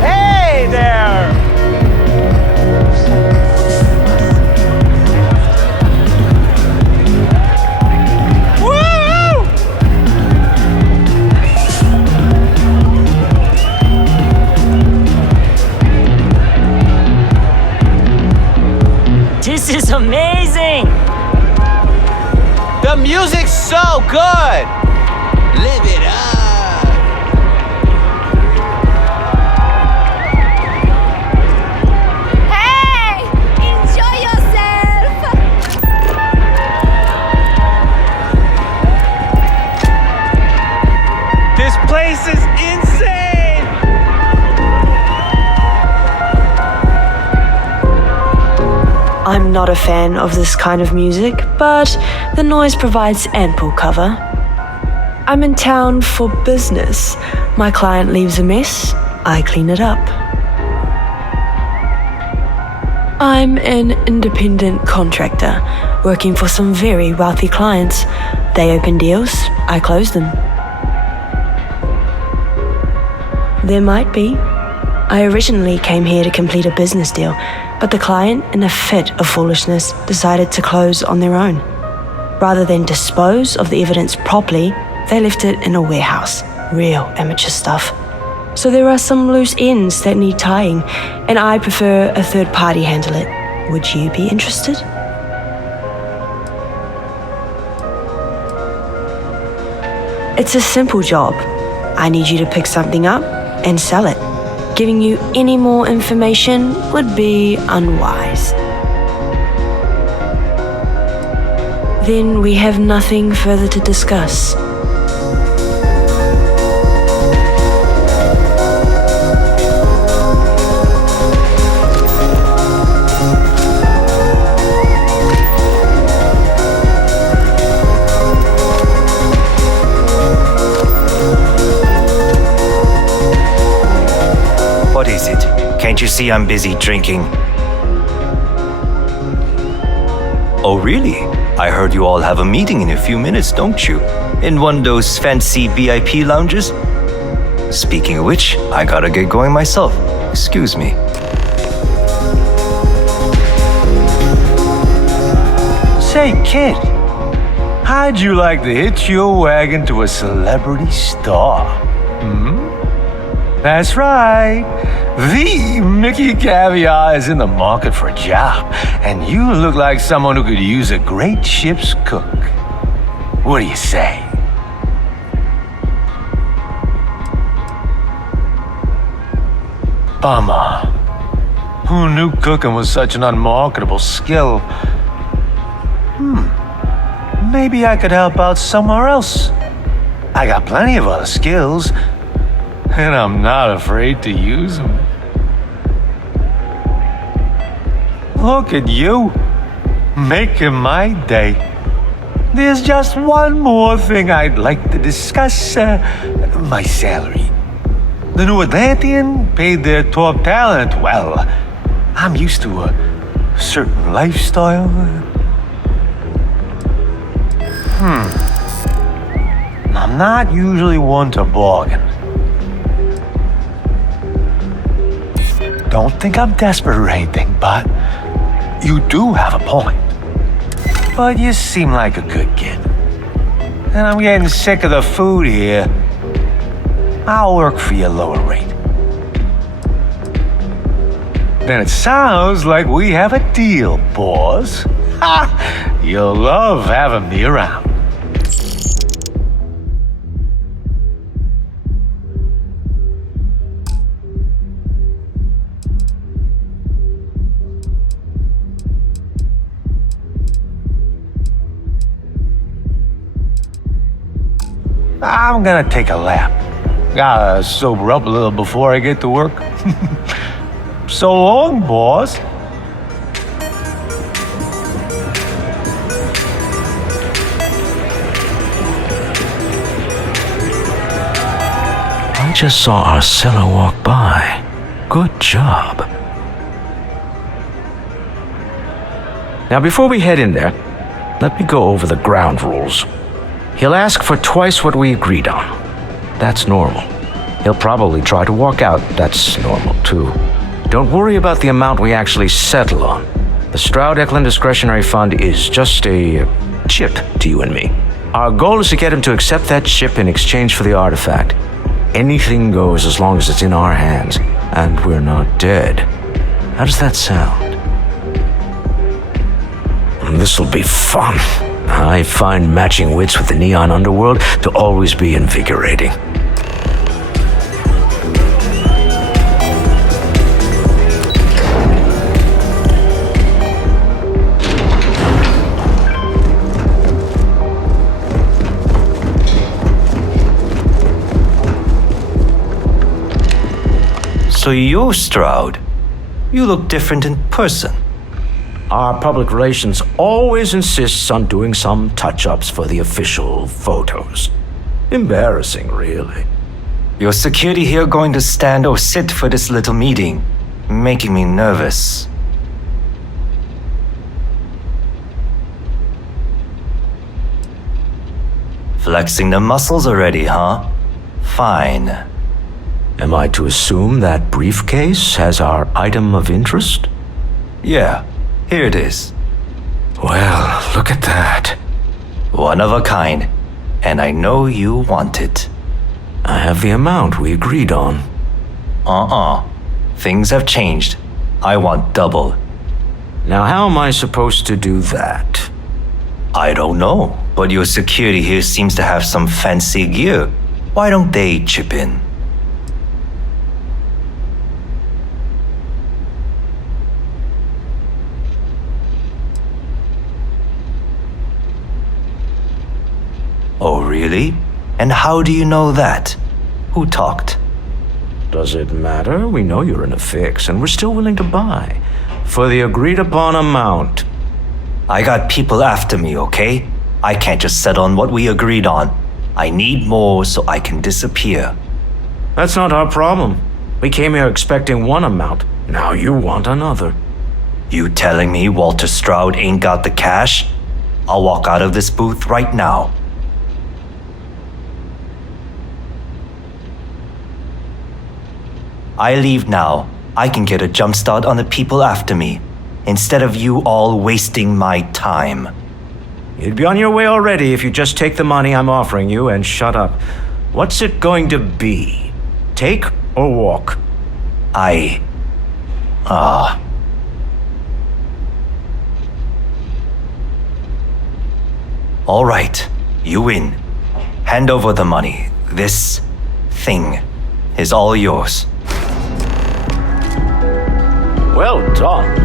Hey there! This is amazing! The music's so good! Live it up! Hey! Enjoy yourself! This place is insane! I'm not a fan of this kind of music, but the noise provides ample cover. I'm in town for business. My client leaves a mess, I clean it up. I'm an independent contractor, working for some very wealthy clients. They open deals, I close them. There might be. I originally came here to complete a business deal, but the client, in a fit of foolishness, decided to close on their own. Rather than dispose of the evidence properly, they left it in a warehouse. Real amateur stuff. So there are some loose ends that need tying, and I prefer a third party handle it. Would you be interested? It's a simple job. I need you to pick something up and sell it. Giving you any more information would be unwise. Then we have nothing further to discuss. What is it? Can't you see I'm busy drinking? Oh, really? I heard you all have a meeting in a few minutes, don't you? In one of those fancy VIP lounges? Speaking of which, I gotta get going myself. Excuse me. Say, kid, how'd you like to hitch your wagon to a celebrity star? That's right. The Mickey Caviar is in the market for a job, and you look like someone who could use a great ship's cook. What do you say? Bummer. Who knew cooking was such an unmarketable skill? Maybe I could help out somewhere else. I got plenty of other skills, and I'm not afraid to use them. Look at you, making my day. There's just one more thing I'd like to discuss, my salary. The New Atlantean paid their top talent well. I'm used to a certain lifestyle. I'm not usually one to bargain. Don't think I'm desperate or anything, but you do have a point. But you seem like a good kid. And I'm getting sick of the food here. I'll work for your lower rate. Then it sounds like we have a deal, boss. Ha! You'll love having me around. I'm gonna take a lap. Gotta sober up a little before I get to work. So long, boss. I just saw Arcella walk by. Good job. Now, before we head in there, let me go over the ground rules. He'll ask for twice what we agreed on. That's normal. He'll probably try to walk out. That's normal, too. Don't worry about the amount we actually settle on. The Stroud-Eklund Discretionary Fund is just a chip to you and me. Our goal is to get him to accept that chip in exchange for the artifact. Anything goes as long as it's in our hands, and we're not dead. How does that sound? This'll be fun. I find matching wits with the neon underworld to always be invigorating. So you're Stroud. You look different in person. Our public relations always insists on doing some touch-ups for the official photos. Embarrassing, really. Your security here going to stand or sit for this little meeting, making me nervous. Flexing the muscles already, huh? Fine. Am I to assume that briefcase has our item of interest? Yeah, here it is. Well, look at that. One of a kind. and I know you want it. I have the amount we agreed on. Things have changed. I want double. Now, how am I supposed to do that? I don't know, but your security here seems to have some fancy gear. Why don't they chip in? Oh, really? And how do you know that? Who talked? Does it matter? We know you're in a fix, and we're still willing to buy. For the agreed-upon amount. I got people after me, okay? I can't just settle on what we agreed on. I need more so I can disappear. That's not our problem. We came here expecting one amount. Now you want another. You telling me Walter Stroud ain't got the cash? I'll walk out of this booth right now. I leave now. I can get a jump start on the people after me, instead of you all wasting my time. You'd be on your way already if you just take the money I'm offering you and shut up. What's it going to be? Take or walk? All right, you win. Hand over the money. This thing is all yours. Well done.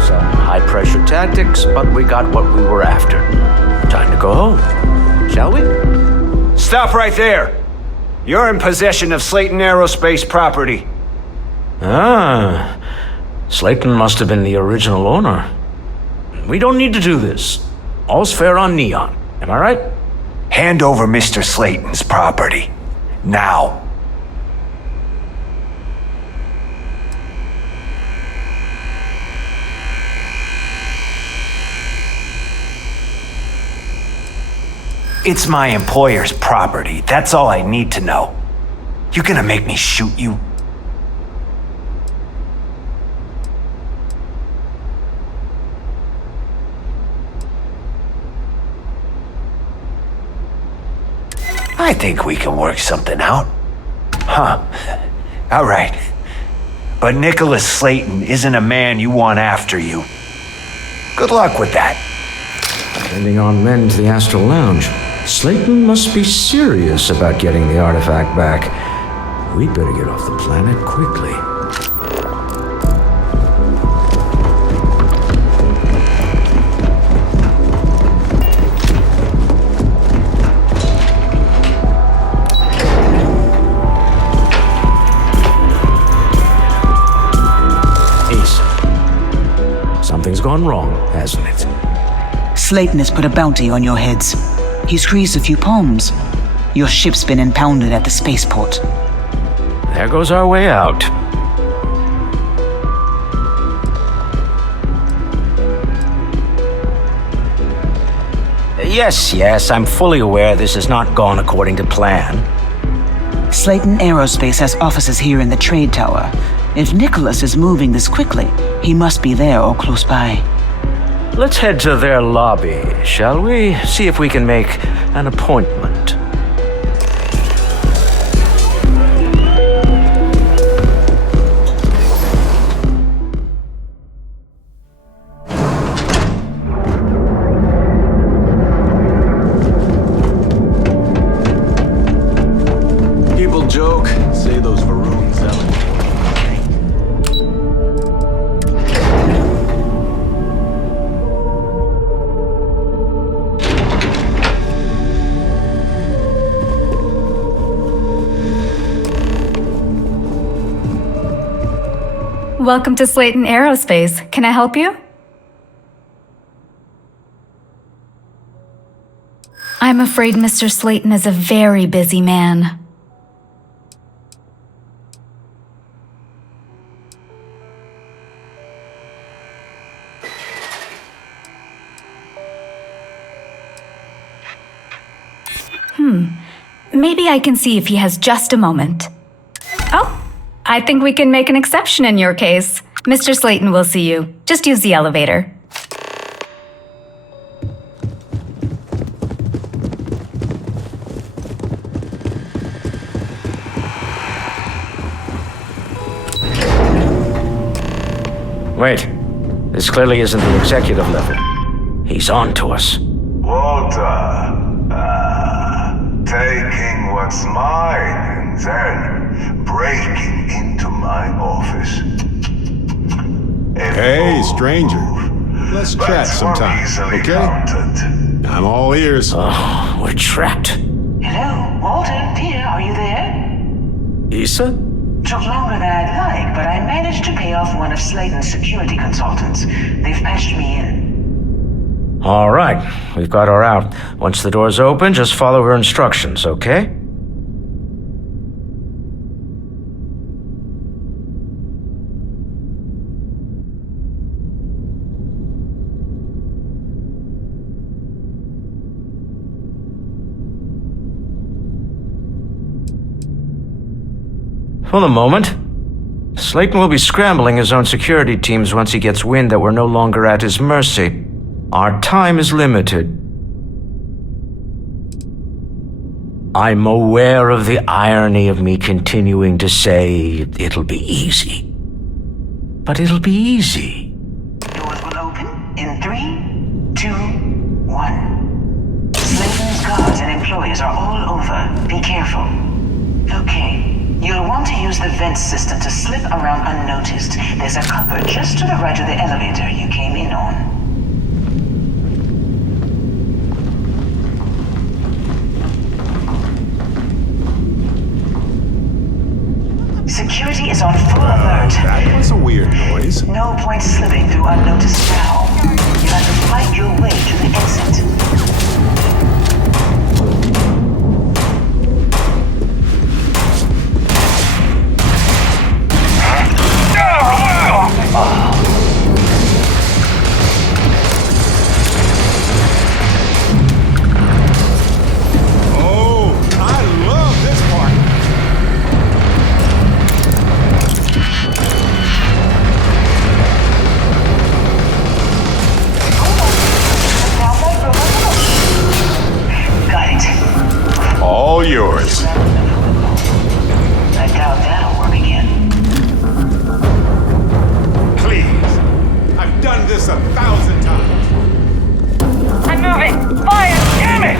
Some high-pressure tactics, but we got what we were after. Time to go home, shall we? Stop right there! You're in possession of Slayton Aerospace property. Ah, Slayton must have been the original owner. We don't need to do this. All's fair on Neon. Am I right? Hand over Mr. Slayton's property. Now. It's my employer's property. That's all I need to know. You gonna make me shoot you? I think we can work something out. Huh. All right. But Nicholas Slayton isn't a man you want after you. Good luck with that. Sending on men to the Astral Lounge. Slayton must be serious about getting the artifact back. We'd better get off the planet quickly. Something's gone wrong, hasn't it? Slayton has put a bounty on your heads. He's greased a few palms. Your ship's been impounded at the spaceport. There goes our way out. Yes, I'm fully aware this has not gone according to plan. Slayton Aerospace has offices here in the trade tower. If Nicholas is moving this quickly, he must be there or close by. Let's head to their lobby, shall we? See if we can make an appointment. People joke, say those Varoons selling. Welcome to Slayton Aerospace. Can I help you? I'm afraid Mr. Slayton is a very busy man. Maybe I can see if he has just a moment. Oh, I think we can make an exception in your case. Mr. Slayton will see you. Just use the elevator. Wait. This clearly isn't the executive level. He's on to us. Walter, taking what's mine and then breaking into my office. Hey, stranger. Let's chat sometime, okay? I'm all ears. Oh, we're trapped. Hello, Walter, dear, are you there? Issa? Took longer than I'd like, but I managed to pay off one of Slayton's security consultants. They've patched me in. All right, we've got her out. Once the door's open, just follow her instructions, okay? For the moment, Slayton will be scrambling his own security teams once he gets wind that we're no longer at his mercy. Our time is limited. I'm aware of the irony of me continuing to say it'll be easy. But it'll be easy. Doors will open in 3, 2, 1. Slayton's guards and employees are all over. Be careful. Okay. You'll want to use the vent system to slip around unnoticed. There's a cupboard just to the right of the elevator you came in on. Security is on full alert. That was a weird noise. No point slipping through unnoticed now. You have to fight your way to the exit. Yours. I doubt that'll work again. Please. I've done this 1,000 times. I'm moving! Fire! Damn it!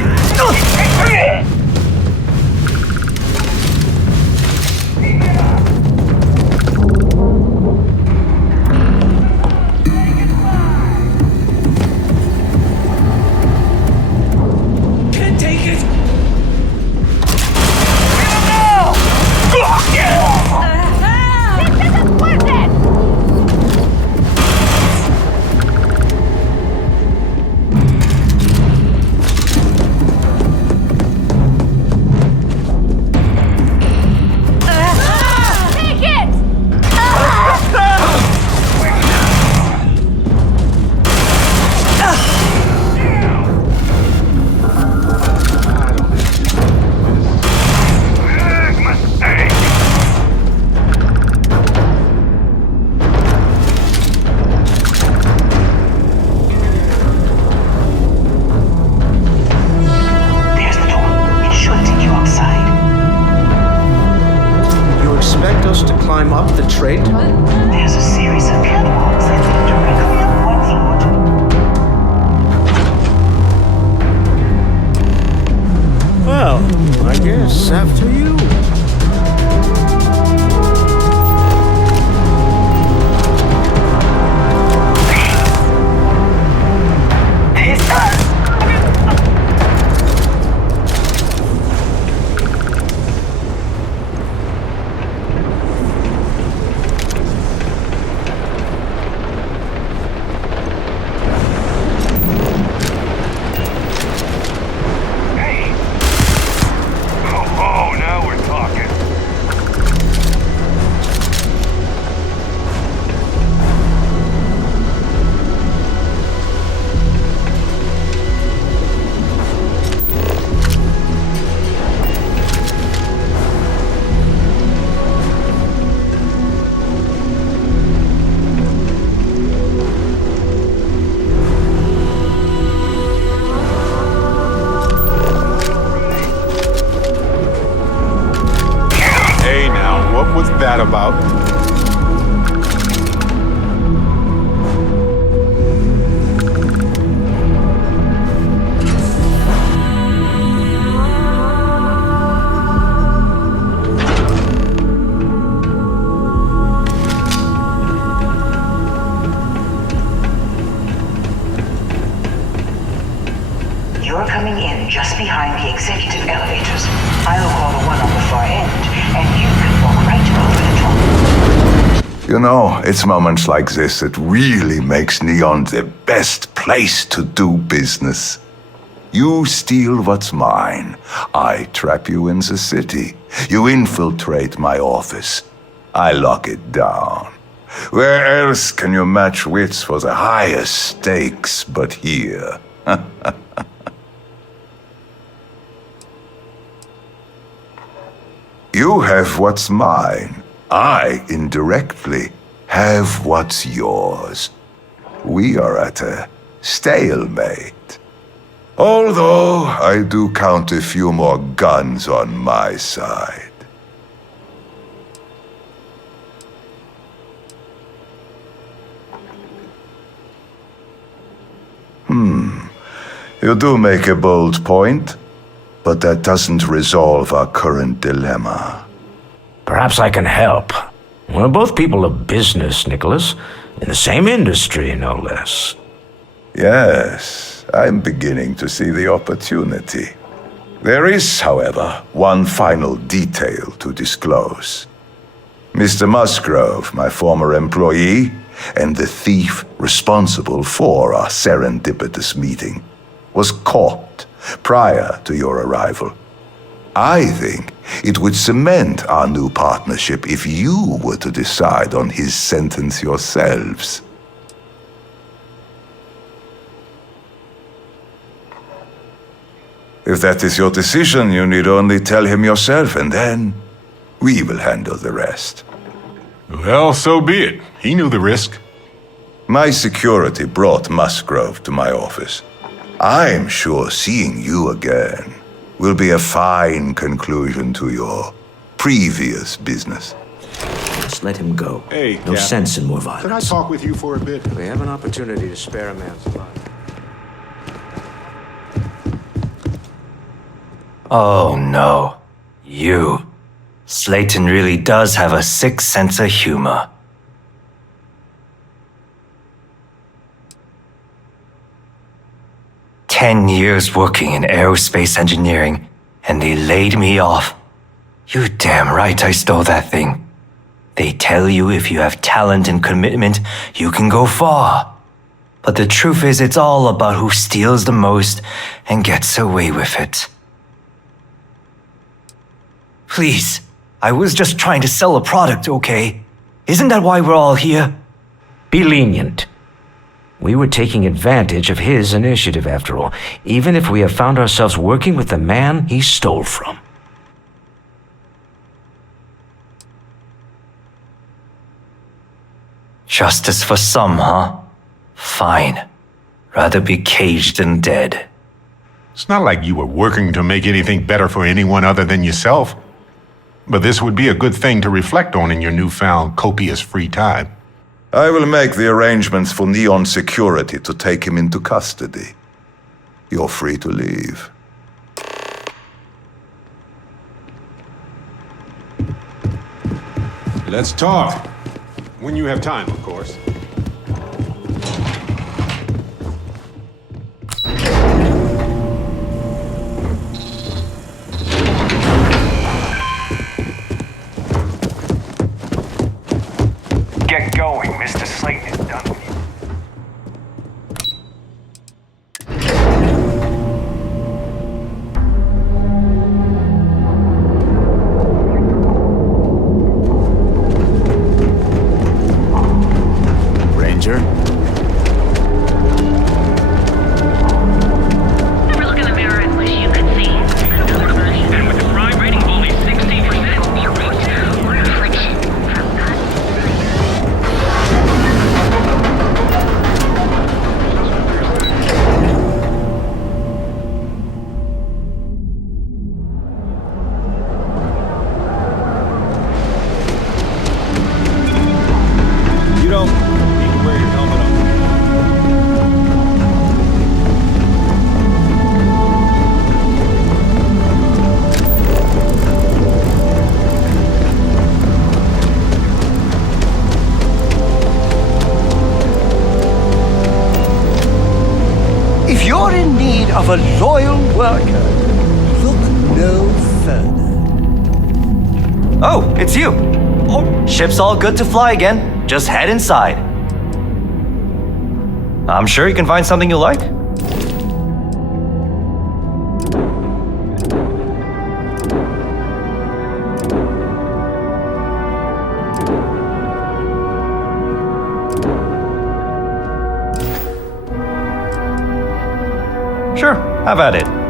Can't take it! Climb up the trade tunnel? There's a series of catwalks that lead directly up one floor to... Well, I guess after you. Oh, now You're coming in just behind the executive elevators. I'll call the one on the far end, and you can walk right over the top. You know, it's moments like this that really makes Neon the best place to do business. You steal what's mine. I trap you in the city. You infiltrate my office. I lock it down. Where else can you match wits for the highest stakes but here? You have what's mine. I, indirectly, have what's yours. We are at a stalemate. Although I do count a few more guns on my side. You do make a bold point, but that doesn't resolve our current dilemma. Perhaps I can help. We're both people of business, Nicholas. In the same industry, no less. Yes, I'm beginning to see the opportunity. There is, however, one final detail to disclose. Mr. Musgrove, my former employee, and the thief responsible for our serendipitous meeting, was caught prior to your arrival. I think it would cement our new partnership if you were to decide on his sentence yourselves. If that is your decision, you need only tell him yourself, and then we will handle the rest. Well, so be it. He knew the risk. My security brought Musgrove to my office. I'm sure seeing you again will be a fine conclusion to your previous business. Just let him go. Hey, no Captain. sense in more Can I violence. talk with you for a bit? We have an opportunity to spare a man's life. Oh no. You. Slayton really does have a sick sense of humor. "10 years working in aerospace engineering, and they laid me off. You damn right I stole that thing. They tell you if you have talent and commitment, you can go far. But the truth is, it's all about who steals the most and gets away with it. Please, I was just trying to sell a product, okay? Isn't that why we're all here?" Be lenient. We were taking advantage of his initiative, after all, even if we have found ourselves working with the man he stole from. Justice for some, huh? Fine. Rather be caged than dead. It's not like you were working to make anything better for anyone other than yourself. But this would be a good thing to reflect on in your newfound copious free time. I will make the arrangements for Neon Security to take him into custody. You're free to leave. Let's talk. When you have time, of course. Get going, Mr. Slayton is done with you. of a loyal worker. Look no further. Oh, it's you. Oh, ship's all good to fly again. Just head inside. I'm sure you can find something you like. Sure, have at it.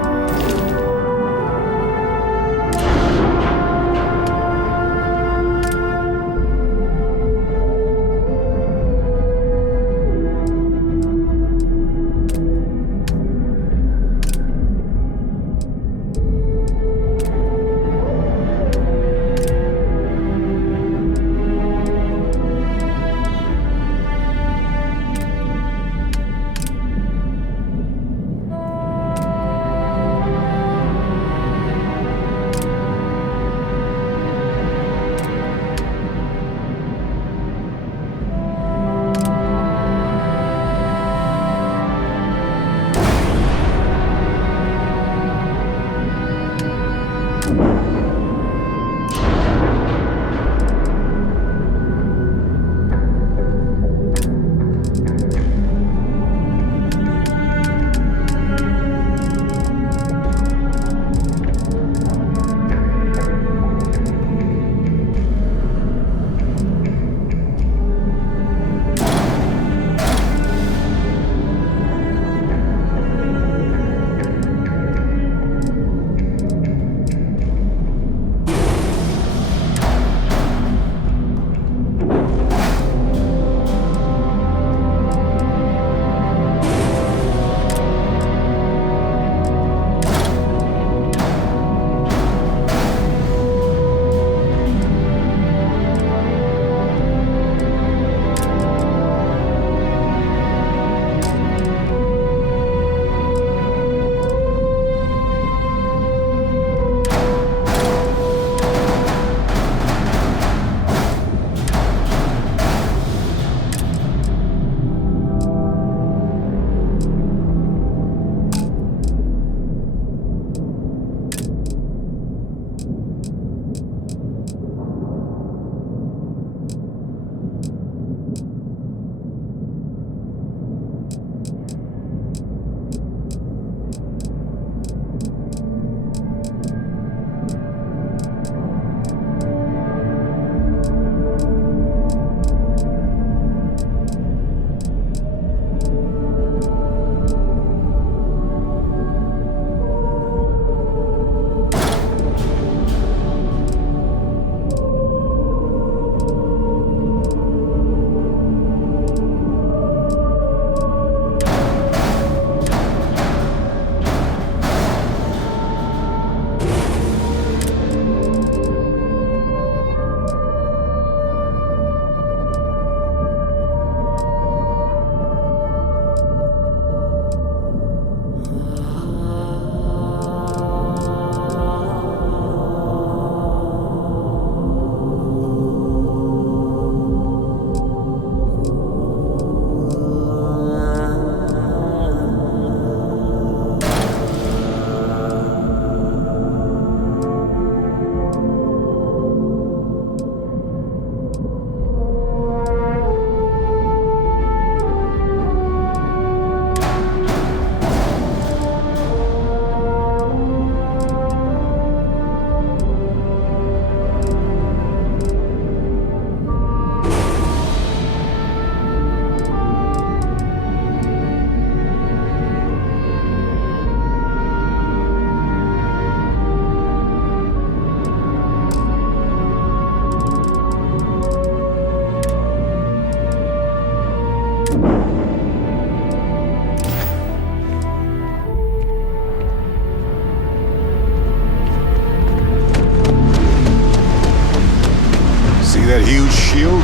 that huge shield?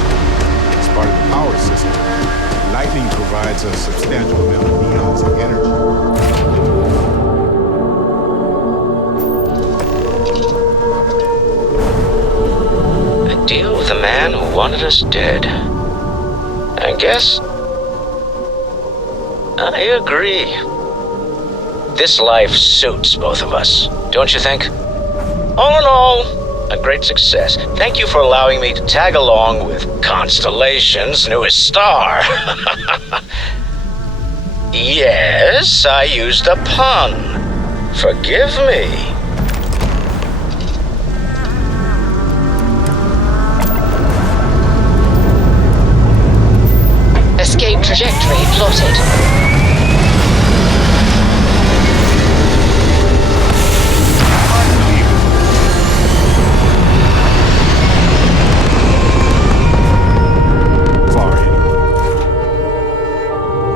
It's part of the power system. Lightning provides a substantial amount of neon's energy. A deal with a man who wanted us dead. I guess I agree. This life suits both of us, don't you think? All in all, a great success. Thank you for allowing me to tag along with Constellation's newest star. Yes, I used a pun. Forgive me. Escape trajectory plotted.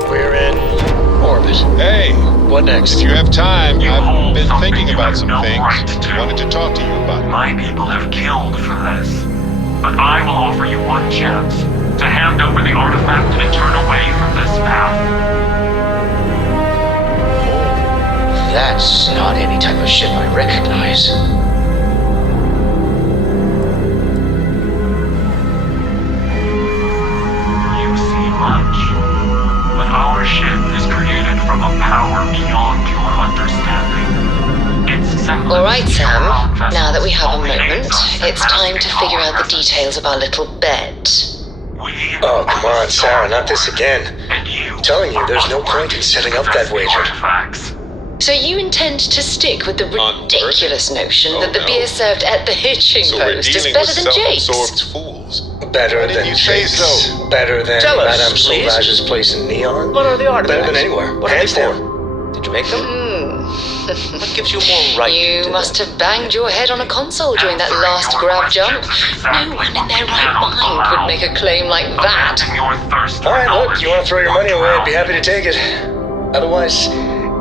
We're in orbit. Hey, what next? If you have time, I've been thinking about some things. Wanted to talk to you about. My people have killed for this. But I will offer you one chance to hand over the artifact and turn away from this path. That's not any type of ship I recognize. You see much, but our ship is created from a power beyond your understanding. All right, Sam. Now that we have a moment, it's time to figure out the details of our little bet. Oh, come on, Sarah, not this again. I'm telling you, there's no point in setting up that wager. So you intend to stick with the ridiculous notion that the beer served at the hitching post is better than Jake's? Fools. Better than Jake's. Better than Tell us, Madame please. Sauvage's place in Neon. What are the artifacts? Better than anywhere. What are Hands they down. for? Did you make them? What gives you more right You must have banged your head on a console during that last grab jump. No one in their right mind would make a claim like that. Alright, look, you want to throw your money away, I'd be happy to take it. Otherwise,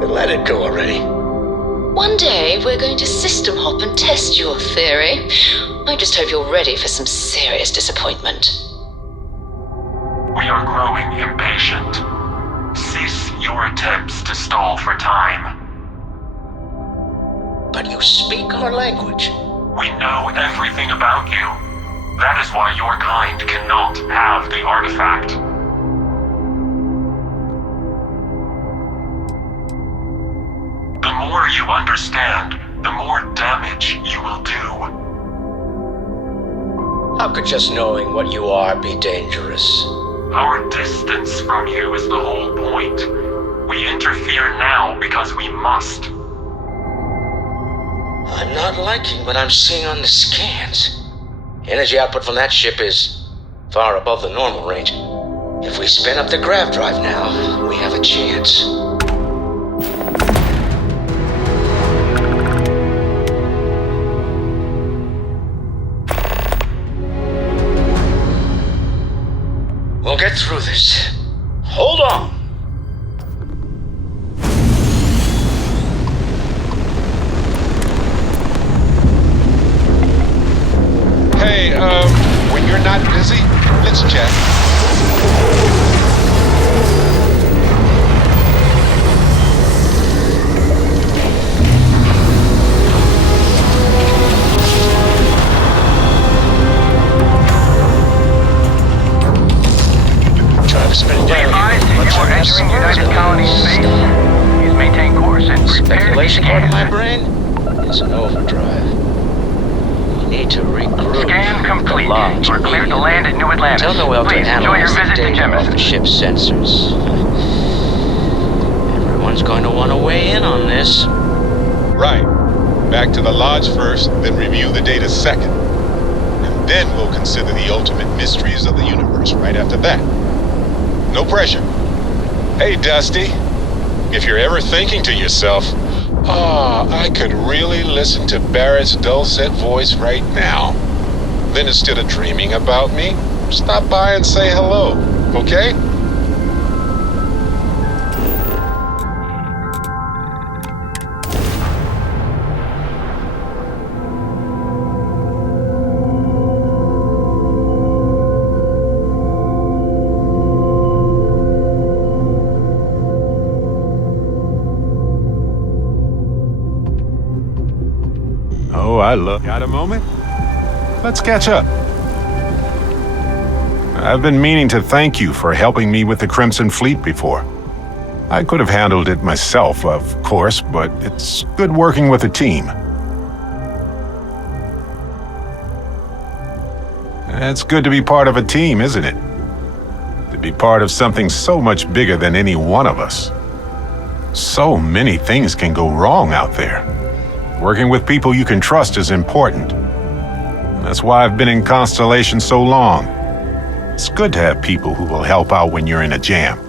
let it go already. One day, we're going to system hop and test your theory. I just hope you're ready for some serious disappointment. We are growing impatient. Cease your attempts to stall for time. But you speak our language. We know everything about you. That is why your kind cannot have the artifact. The more you understand, the more damage you will do. How could just knowing what you are be dangerous? Our distance from you is the whole point. We interfere now because we must. I'm not liking what I'm seeing on the scans. Energy output from that ship is far above the normal range. If we spin up the grav drive now, we have a chance. We'll get through this. Hold on. Hey, when you're not busy, let's chat. You're entering United Colony space. Please maintain course and prepare to Speculation scan. part of my brain is an overdrive. We need to regroup. Scan complete. You're cleared to land at New Atlantis. Tell Noel to Please enjoy your analyze the visit to data Gemini. off the ship's sensors. Everyone's going to want to weigh in on this. Right. Back to the lodge first, then review the data second. And then we'll consider the ultimate mysteries of the universe right after that. No pressure. Hey, Dusty. If you're ever thinking to yourself, I could really listen to Barrett's dulcet voice right now, then instead of dreaming about me, stop by and say hello, okay? Oh, I love. Got a moment? Let's catch up. I've been meaning to thank you for helping me with the Crimson Fleet before. I could have handled it myself, of course, but it's good working with a team. It's good to be part of a team, isn't it? To be part of something so much bigger than any one of us. So many things can go wrong out there. Working with people you can trust is important. That's why I've been in Constellation so long. It's good to have people who will help out when you're in a jam.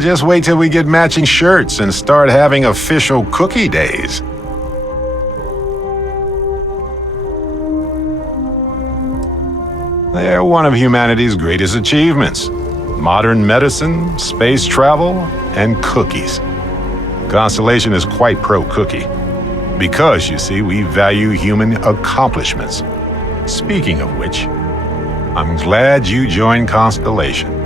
Just wait till we get matching shirts and start having official cookie days. They're one of humanity's greatest achievements. Modern medicine, space travel, and cookies. Constellation is quite pro-cookie. Because, you see, we value human accomplishments. Speaking of which, I'm glad you joined Constellation.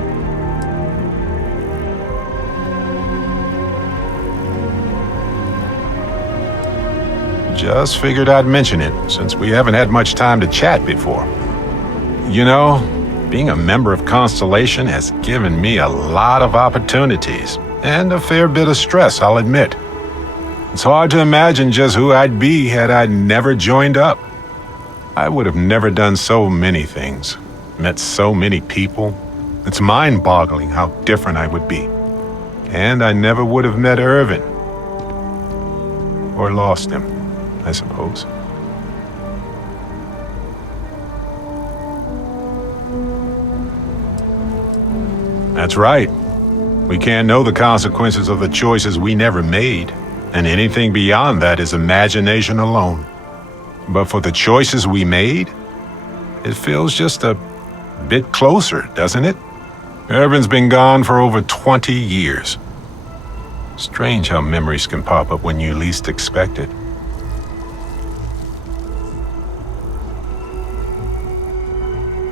Just figured I'd mention it, since we haven't had much time to chat before. You know, being a member of Constellation has given me a lot of opportunities, and a fair bit of stress, I'll admit. It's hard to imagine just who I'd be had I never joined up. I would have never done so many things, met so many people. It's mind-boggling how different I would be. And I never would have met Irvin. Or lost him, I suppose. That's right. We can't know the consequences of the choices we never made, and anything beyond that is imagination alone. But for the choices we made, it feels just a bit closer, doesn't it? Irvin's been gone for over 20 years. Strange how memories can pop up when you least expect it.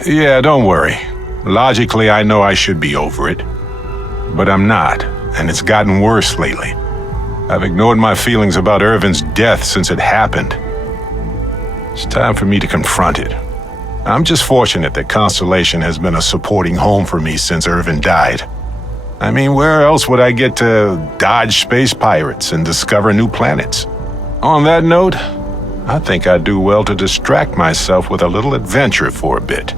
Yeah, don't worry. Logically, I know I should be over it. But I'm not, and it's gotten worse lately. I've ignored my feelings about Irvin's death since it happened. It's time for me to confront it. I'm just fortunate that Constellation has been a supporting home for me since Irvin died. I mean, where else would I get to dodge space pirates and discover new planets? On that note, I think I'd do well to distract myself with a little adventure for a bit.